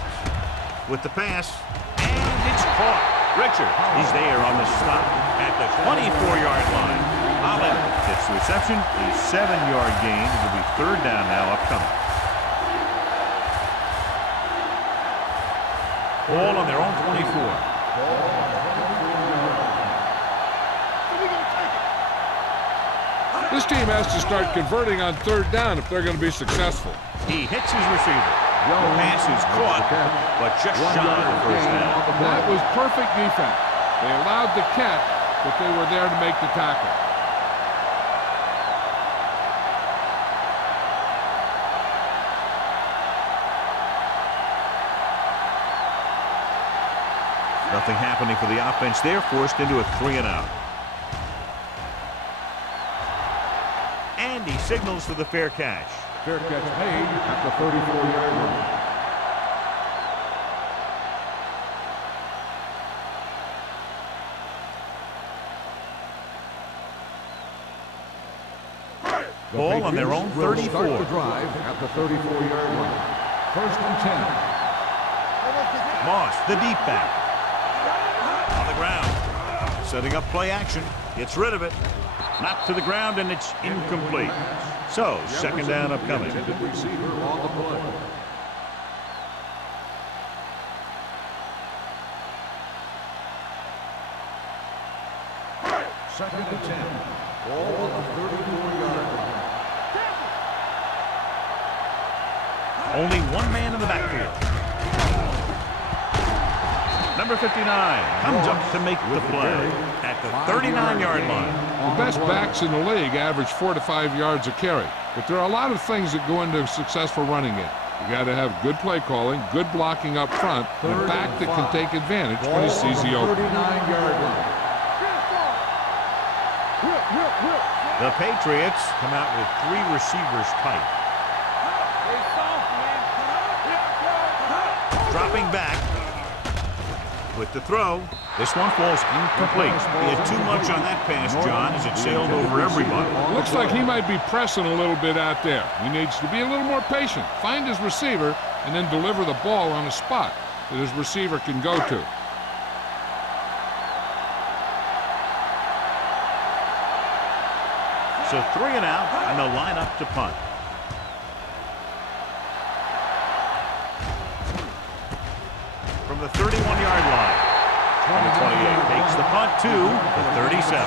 With the pass, and it's caught. Richard, he's there on the stop at the 24-yard line. Holland gets the reception, a 7-yard gain. It'll be third down now upcoming. Ball on their own 24. This team has to start converting on third down if they're going to be successful. He hits his receiver. The pass is caught, but just shy of the first down. That was perfect defense. They allowed the catch, but they were there to make the tackle. Nothing happening for the offense. They're forced into a 3-and-out. And he signals for the fair catch. Fair catch made at the 34-yard line. Ball on their own 34. Start the drive at the 34-yard line. First and 10. Moss, the deep back. On the ground. Setting up play action. Gets rid of it. Knocked to the ground, and it's incomplete. So, second down upcoming. Receiver on the play. Second and 10. Ball on the 34-yard line. Only one man in the backfield. Number 59 comes up to make the play at the 39-yard line. The best backs in the league average 4 to 5 yards a carry, but there are a lot of things that go into a successful running game. You got to have good play calling, good blocking up front, and a back that can take advantage when he sees the open. 39-yard line. The Patriots come out with 3 receivers tight. Dropping back with the throw. This one falls incomplete. He had too much on that pass, John, as it sailed over everybody. Looks like he might be pressing a little bit out there. He needs to be a little more patient, find his receiver, and then deliver the ball on a spot that his receiver can go to. So 3-and-out, and they'll line up to punt. From the 31-yard line. Number 28 takes the punt to the 37.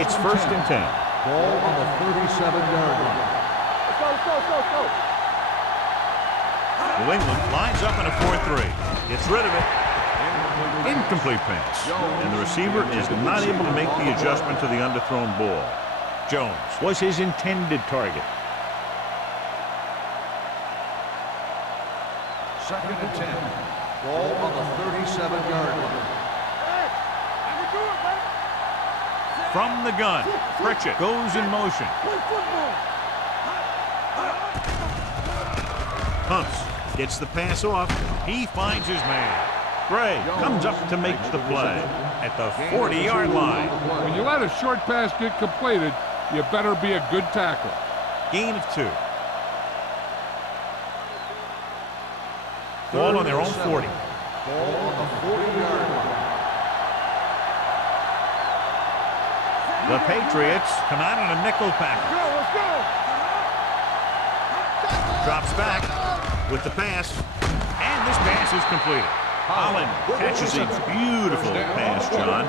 It's first and 10. Ball on the 37-yard line. Let's go. New England lines up in a 4-3. Gets rid of it. Incomplete pass. And the receiver is not able to make the adjustment to the underthrown ball. Jones was his intended target. Second and 10. Ball on the 37-yard line. From the gun, Pritchett goes in motion. Play football. Hunts gets the pass off. He finds his man. Gray comes up to make the play at the 40-yard line. When you let a short pass get completed, you better be a good tackle. Gain of 2. Ball on their own 40. Ball on the 40-yard line. The Patriots come out in a nickel package. Let's go. Drops back with the pass, and this pass is completed. Holland catches a beautiful pass, John,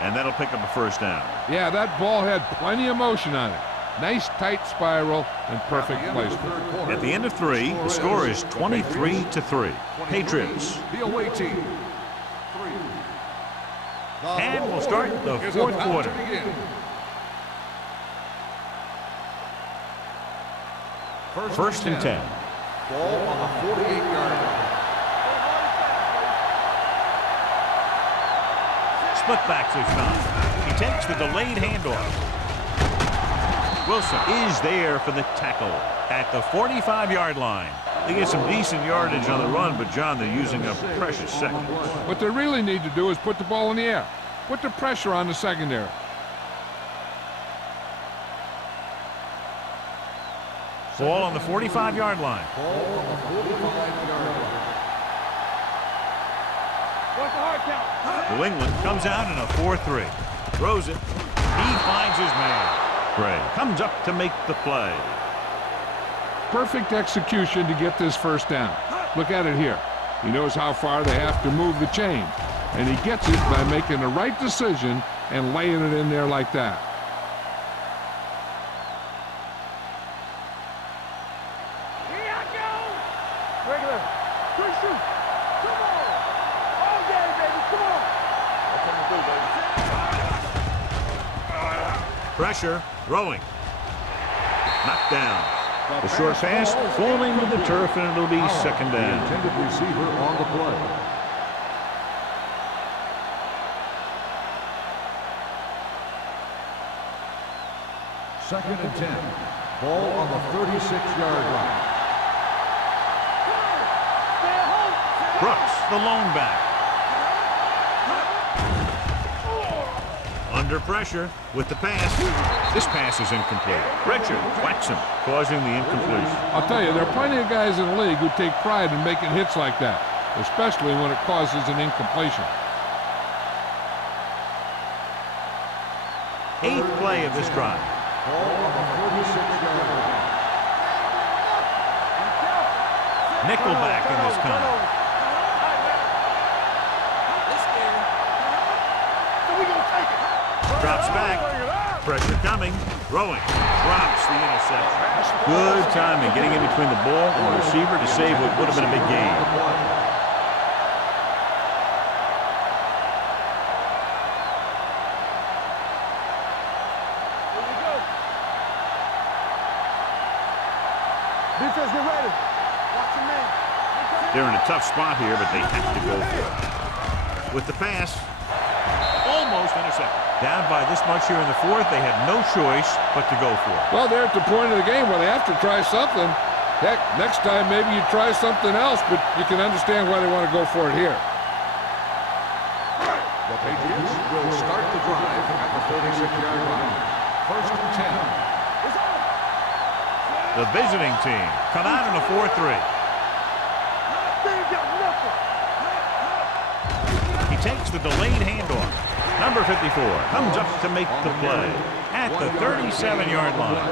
and that'll pick up a first down. Yeah, that ball had plenty of motion on it. Nice tight spiral and perfect placement. At the end of 3, the score is 23-3. Patriots. The away team. 3. And we'll start the fourth quarter. First and 10. Ball on the 48-yard line. Split back this time. He takes the delayed handoff. Wilson is there for the tackle at the 45-yard line. They get some decent yardage on the run, but, John, they're using a precious second. What they really need to do is put the ball in the air. Put the pressure on the secondary. Ball on the 45-yard line. Ball on the 45-yard line. What's the hard count? New England comes out in a 4-3. Throws it. He finds his man. Gray comes up to make the play. Perfect execution to get this first down. Look at it here. He knows how far they have to move the chain, and he gets it by making the right decision and laying it in there like that. Here I go. Regular. Quick shoot. Come on. All day, baby. Come on. That's what we do, baby. Pressure, throwing. Knocked down. The short pass falling to the turf, and it'll be second The down. intended receiver on the play. Second and 10. Ball on the 36-yard line. Brooks, the lone back. Under pressure with the pass. This pass is incomplete. Richard whacks him, causing the incompletion. I'll tell you, there are plenty of guys in the league who take pride in making hits like that, especially when it causes an incompletion. 8th play of this drive. Ball on the 46-yard line. Nickelback in this time. Drops back. Pressure coming. Throwing. Drops the interception. Good timing getting in between the ball and the receiver to save what would have been a big gain. Defense, get ready. Watch your man. They're in a tough spot here, but they have to go for it. With the pass, almost intercepted. Down by this much here in the 4th, they had no choice but to go for it. Well, they're at the point of the game where they have to try something. Heck, next time maybe you try something else, but you can understand why they want to go for it here. The Patriots will start the drive at the 36-yard line. First and 10. The visiting team come out in a 4-3. They ain't got nothing. He takes the delayed handoff. Number 54 comes up to make the play at the 37-yard line.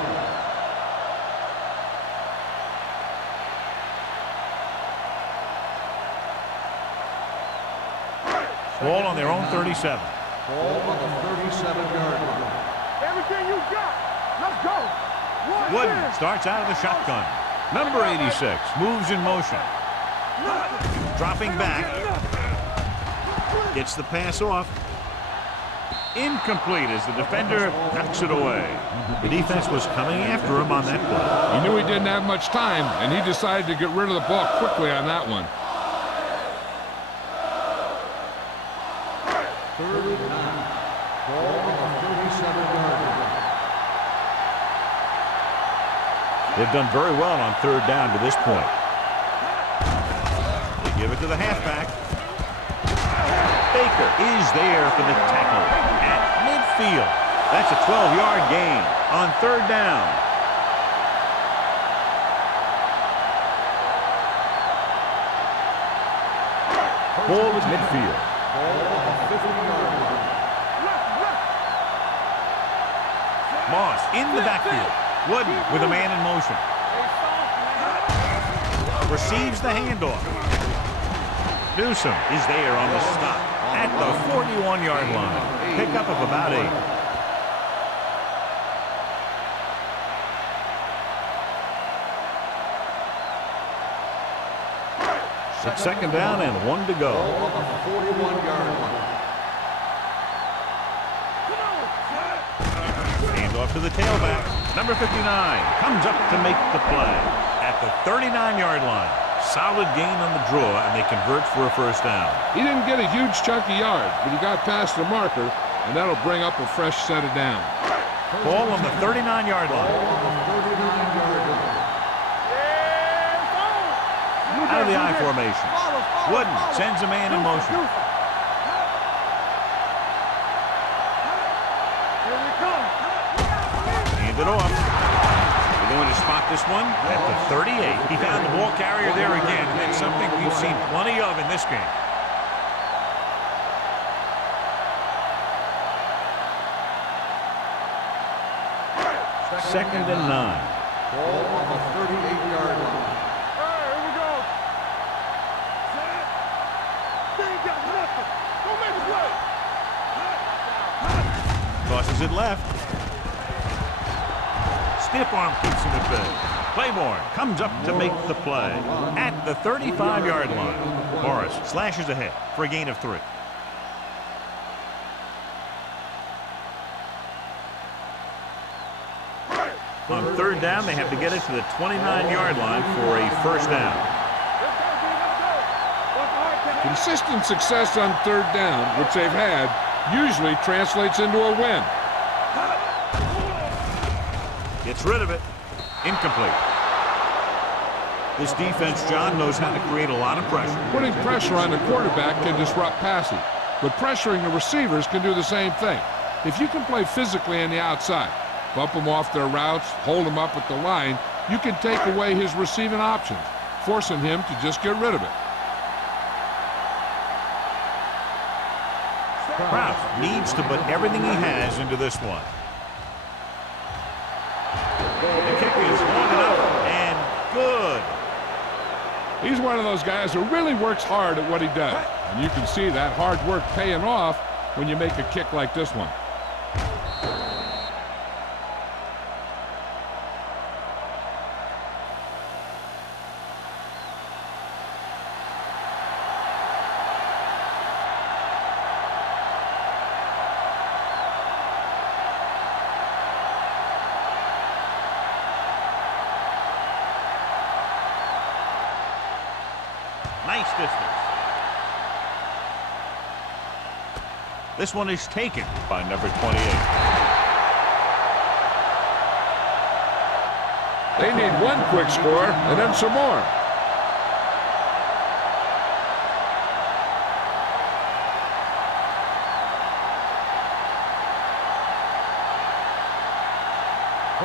Ball on their own 37. Ball on the 37-yard line. Everything you got. Let's go. Wooden starts out of the shotgun. Number 86 moves in motion. Dropping back. Gets the pass off. Incomplete as the defender knocks it away. The defense was coming after him on that play. He knew he didn't have much time, and he decided to get rid of the ball quickly on that one. Third and 9. Ball on the 37-yard line. They've done very well on third down to this point. They give it to the halfback. Baker is there for the tackle at midfield. That's a 12-yard gain on third down. Ball at midfield. Ball on the 50-yard line. Moss in the backfield. Wooden with a man in motion. Receives the handoff. Newsom is there on the stop at the 41-yard line. Pickup of about 8. It's second down and 1 to go. Ball on the 41-yard line. Handoff to the tailback. Number 59 comes up to make the play at the 39-yard line. Solid gain on the draw, and they convert for a first down. He didn't get a huge chunk of yards, but he got past the marker, and that'll bring up a fresh set of downs. Ball on the 39-yard Ball line. on the 39-yard line. Out of the I formation. Wooden sends a man in motion. Hand it off. They're going to spot this one at the 38. He found the ball carrier there again, and that's something we've seen plenty of in this game. Second and 9. Ball on the 38-yard line. Tosses it left. Stiff arm keeps him at bay. Claiborne comes up to make the play at the 35-yard line. Morris slashes ahead for a gain of 3. On third down, they have to get it to the 29-yard line for a first down. Consistent success on third down, which they've had, usually translates into a win. Gets rid of it. Incomplete. This defense, John, knows how to create a lot of pressure. Putting pressure on the quarterback can disrupt passing, but pressuring the receivers can do the same thing. If you can play physically on the outside, bump them off their routes, hold them up at the line, you can take away his receiving options, forcing him to just get rid of it. Kraft needs to put everything he has into this one. The kick is long enough and good. He's one of those guys who really works hard at what he does. And you can see that hard work paying off when you make a kick like this one. Nice distance. This one is taken by number 28. They need one quick score and then some more.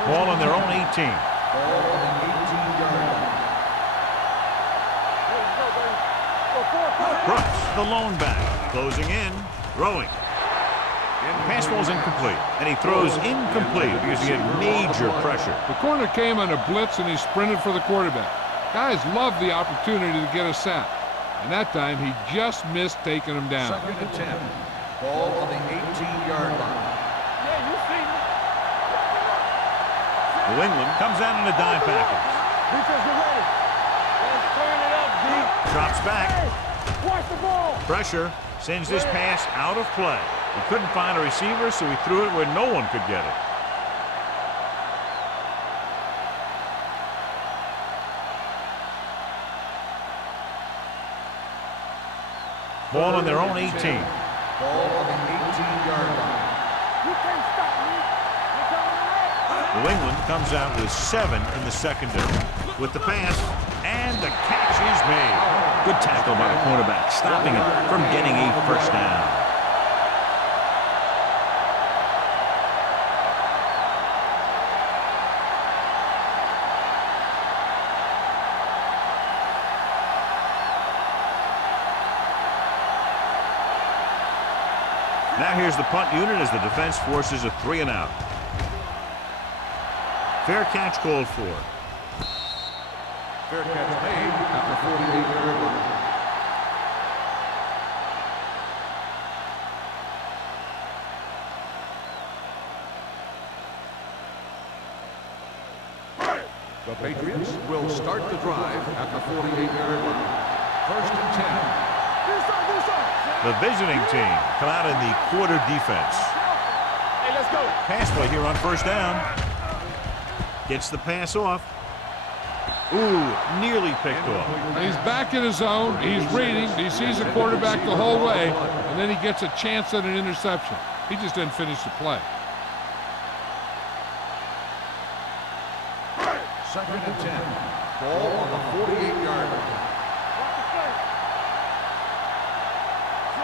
Ball on their own 18. Ball on the 18-yard line. Brooks, the lone back, closing in, throwing. Pass ball's incomplete, and he throws incomplete because he had major pressure. The corner came on a blitz, and he sprinted for the quarterback. Guys love the opportunity to get a sack, and that time he just missed taking him down. Second and 10. Ball on the 18-yard line. New England comes out in a dime package. Drops back. Watch the ball. Pressure sends this pass out of play. He couldn't find a receiver, so he threw it where no one could get it. Ball on their own 18. Ball on the 18-yard line. New England comes out with 7 in the secondary. With the pass, and the catch is made. Good tackle by the cornerback, stopping him from getting a first down. Now here's the punt unit as the defense forces a 3 and out. Fair catch called for. Fair catch made at the 48-yard line. The Patriots will start the drive at the 48-yard line. 1st and 10. The visiting team come out in the quarter defense. Hey, let's go. Pass play here on 1st down. Gets the pass off. Ooh, nearly picked off. He's back in his zone. He's reading. He sees the quarterback the whole way, and then he gets a chance at an interception. He just didn't finish the play. 2nd and 10. Ball on the 48-yard line.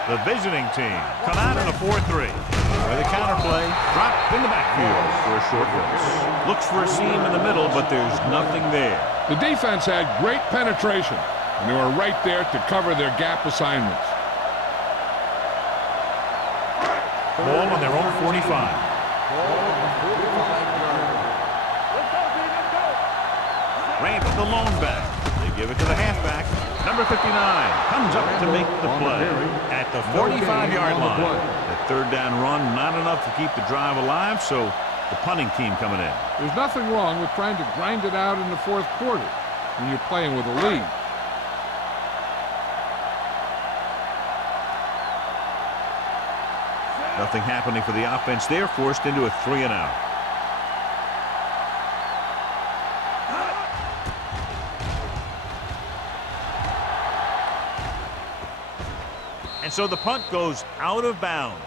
The visiting team come out in a 4-3. Where the counter play dropped in the backfield for a short release. Looks for a seam in the middle, but there's nothing there. The defense had great penetration, and they were right there to cover their gap assignments. Ball on their own 45. Ball on the 45-yard line. Ramp the lone back. They give it to the halfback. Number 59 comes up to make the play at the 45-yard line. The 3rd down run, not enough to keep the drive alive, so the punting team coming in. There's nothing wrong with trying to grind it out in the 4th quarter when you're playing with a lead. Nothing happening for the offense there, forced into a 3 and out. And so the punt goes out of bounds.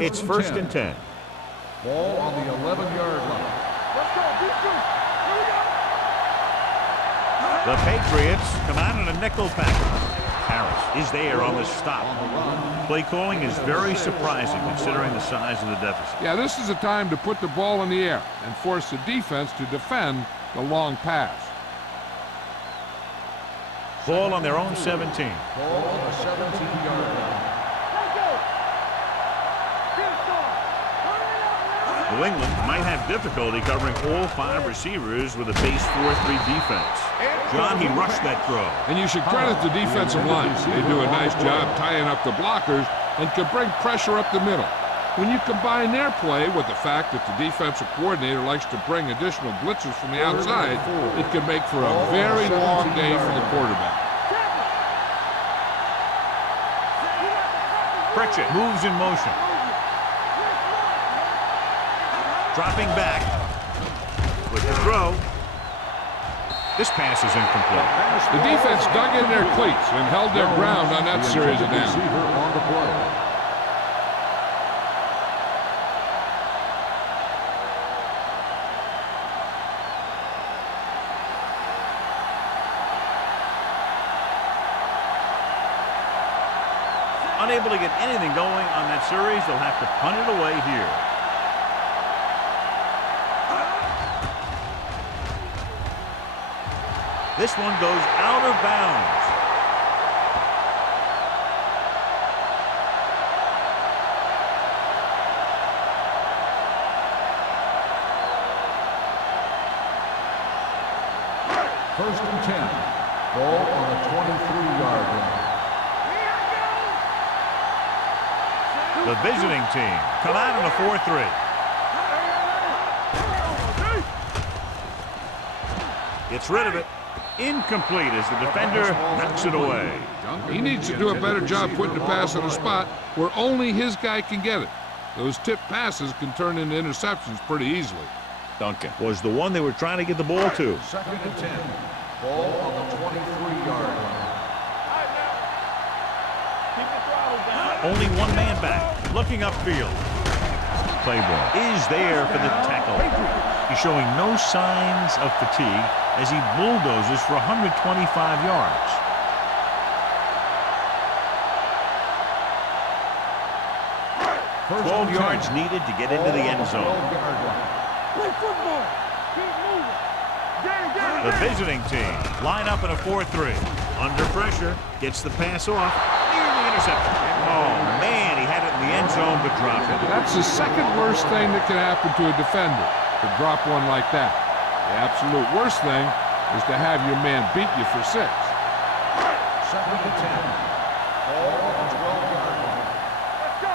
It's 1st and 10. Ball on the 11-yard line. Let's go. The Patriots come out in a nickel package. Harris is there on the stop. Play calling is very surprising considering the size of the deficit. Yeah, this is a time to put the ball in the air and force the defense to defend the long pass. Ball on their own 17. Ball on the 17-yard line. New England might have difficulty covering all 5 receivers with a base 4-3 defense. John, he rushed that throw. And you should credit the defensive lines. They do a nice job tying up the blockers and can bring pressure up the middle. When you combine their play with the fact that the defensive coordinator likes to bring additional blitzes from the outside, it can make for a very long day for the quarterback. Pritchett moves in motion. Dropping back with the throw. This pass is incomplete. The defense dug in their cleats and held their ground on that series of downs. On the play. Unable to get anything going on that series, they'll have to punt it away here. This one goes out of bounds. First and 10. Ball on the 23-yard line. The visiting team come out in a 4-3. Gets rid of it. Incomplete as the defender knocks it away. He needs to do a better job putting the pass in a spot where only his guy can get it. Those tip passes can turn into interceptions pretty easily. Duncan was the one they were trying to get the ball to. Second and 10. Ball on the 23-yard line. Keep the throttle down. Only one man back, looking upfield. Play ball is there for the tackle. He's showing no signs of fatigue as he bulldozes for 125 yards. First 12 and 10. yards needed to get into the end zone. 12-yard line. Play football. Keep moving. Get The visiting team line up in a 4-3. Under pressure, gets the pass off, near the interception. Oh, man, he had it in the end zone but dropped it. That's the second worst thing that can happen to a defender, to drop one like that. The absolute worst thing is to have your man beat you for 6. Second and 10. Ball on the 12-yard line. Let's go.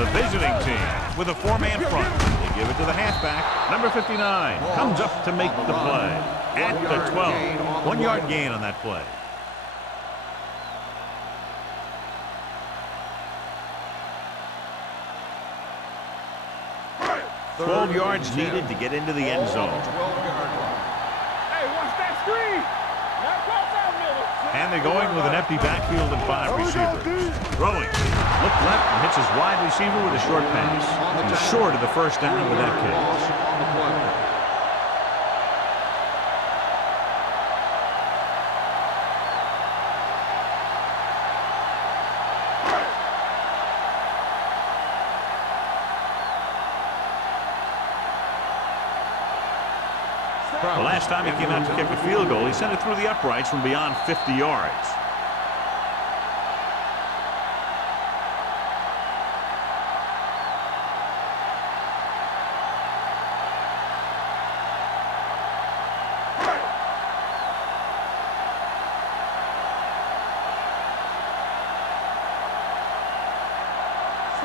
The visiting team with a 4-man front. They give it to the halfback. Number 59 comes up to make the play at the 12. 1 yard gain on that play. Third 12 yards and 10. needed to get into the end Ball on zone. the 12-yard line. Hey, watch that screen. Now cross that middle. And they're going with an empty backfield and 5 receivers. Throwing. Look left and hits his wide receiver with a short pass. He's short of the first down with that catch. Loss on the play. The last time he came out to kick a field goal, he sent it through the uprights from beyond 50 yards.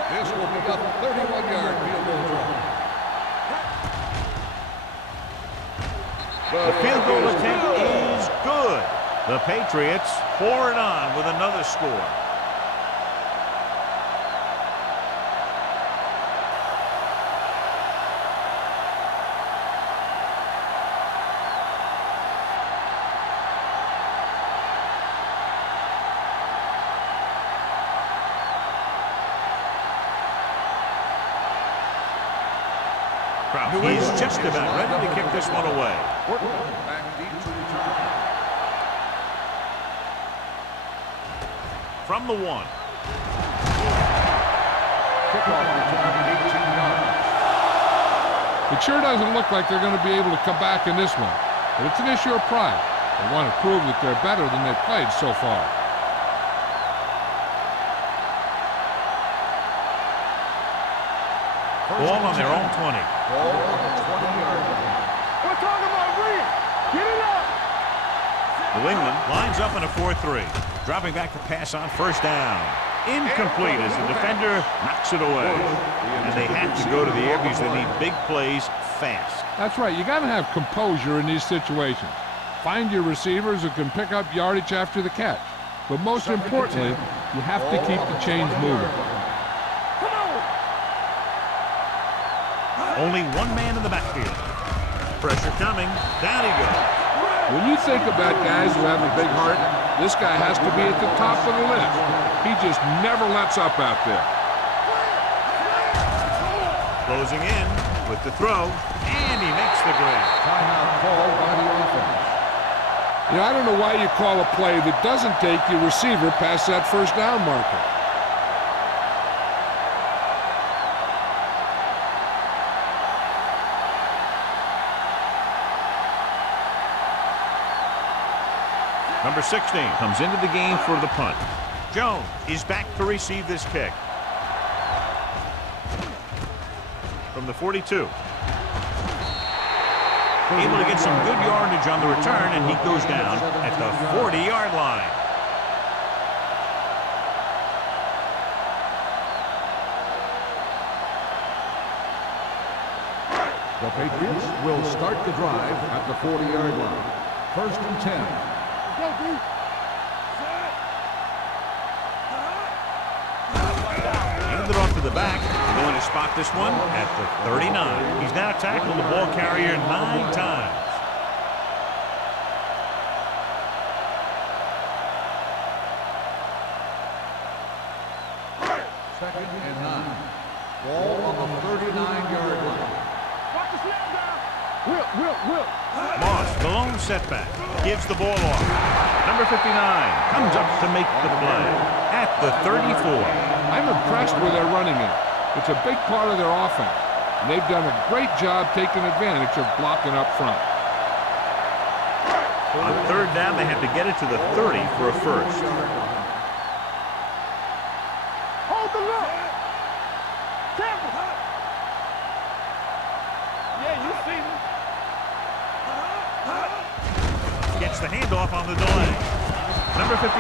This will be a 31-yard field goal try. The field goal attempt is good. The Patriots pour it on with another score. He's just about ready to kick this one away. Back deep to return. From the 1. Kickoff return 18 yards. It sure doesn't look like they're going to be able to come back in this one, but it's an issue of pride. They want to prove that they're better than they've played so far. Ball on their own 20. Ball on the 20-yard line. We're talking about Reed. Get it up. New England lines up in a 4-3. Dropping back to pass on first down. Incomplete as the defender knocks it away. And they have to go to the air because they need big plays fast. That's right. You got to have composure in these situations. Find your receivers who can pick up yardage after the catch. But most importantly, you have to keep the chains moving. Come on. Only one man in the backfield. Pressure coming. Down he goes. When you think about guys who have a big heart, this guy has to be at the top of the list. He just never lets up out there. Closing in with the throw. And he makes the grab. Timeout called by the offense. You know, I don't know why you call a play that doesn't take your receiver past that first down marker. Number 16 comes into the game for the punt. Jones is back to receive this kick. From the 42. Able to get some good yardage on the return, and he goes down at the 40-yard line. The Patriots will start the drive at the 40-yard line. First and 10. Go, D. Hand it off to the back. Going to spot this one at the 39. He's now tackled the ball carrier 9 times. Second and 9. Ball on the 39-yard line. Watch the snap now. Will. Moss, the lone setback, gives the ball off. Number 59 comes up to make the play at the 34. I'm impressed with their running game. It's a big part of their offense. And they've done a great job taking advantage of blocking up front. On third down, they have to get it to the 30 for a first. Hold the look. Tampa. Yeah, you see me. Gets the handoff on the delay. Number 59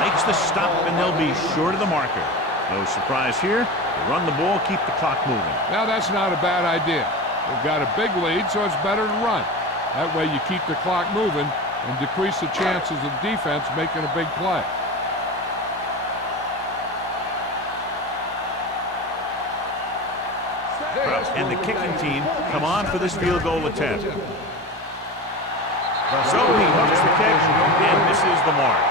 takes the stop, and they'll be short of the marker. No surprise here. They run the ball, keep the clock moving. Now, that's not a bad idea. They've got a big lead, so it's better to run. That way you keep the clock moving and decrease the chances of defense making a big play. And the kicking team come on for this field goal attempt. So he hooks the kick and misses the mark.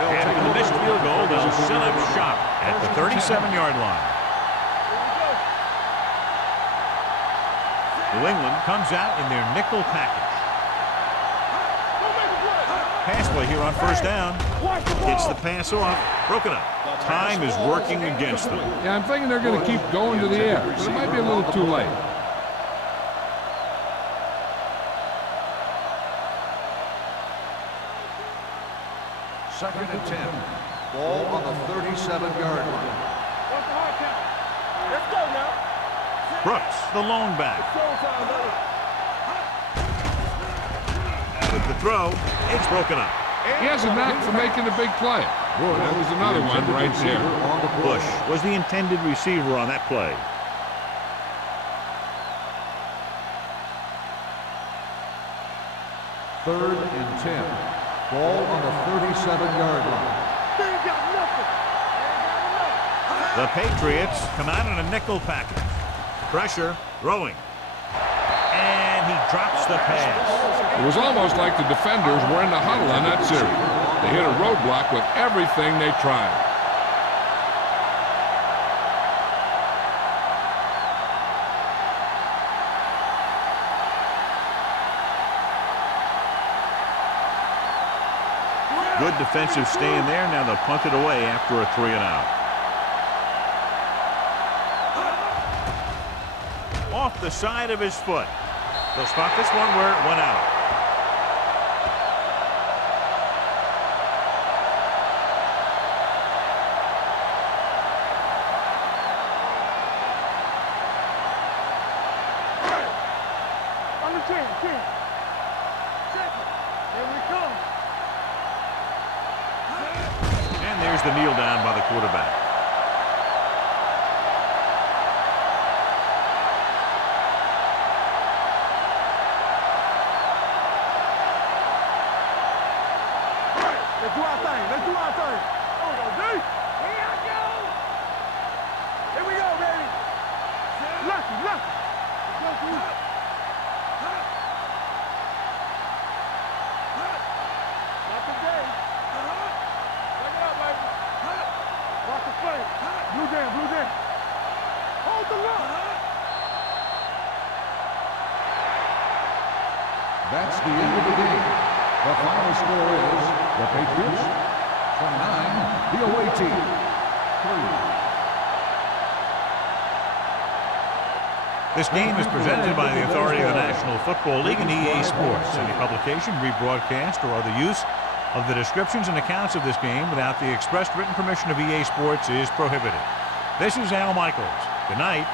After the missed field goal, they'll set up shop at the 37-yard line. New England comes out in their nickel package. Pass play here on first down. Gets the pass off. Broken up. Time is working against them. Yeah, I'm thinking they're going to keep going to the air, but it might be a little too late. Second and 10. Ball on the 37-yard line. What's the hard count? Let's go now. Brooks, the lone back. Showtime, brother. With the throw, it's broken up. He has a knack for making a big play. Boy, that was another one right there. Bush was the intended receiver on that play. Third and 10. Ball on the 37-yard line. They ain't got nothing. The Patriots come out in a nickel package. Pressure, throwing. And he drops the pass. It was almost like the defenders were in the huddle on that series. They hit a roadblock with everything they tried. Good defensive stand there. Now they'll punt it away after a 3-and-out. Off the side of his foot. They'll spot this one where it went out. On the 10. Second. Here we come. And there's the kneel down by the quarterback. Let's do our thing. There we go, D. Here I go. Here we go, baby. Lucky. Let's go, D. Not today. Check it out, baby. Watch the play. Blue jam. Hold the look. That's the end of the game. The final score is the Patriots 29, the away team 3. This game is presented by the authority of the National Football League and EA Sports. Any publication, rebroadcast, or other use of the descriptions and accounts of this game without the expressed written permission of EA Sports is prohibited. This is Al Michaels. Good night.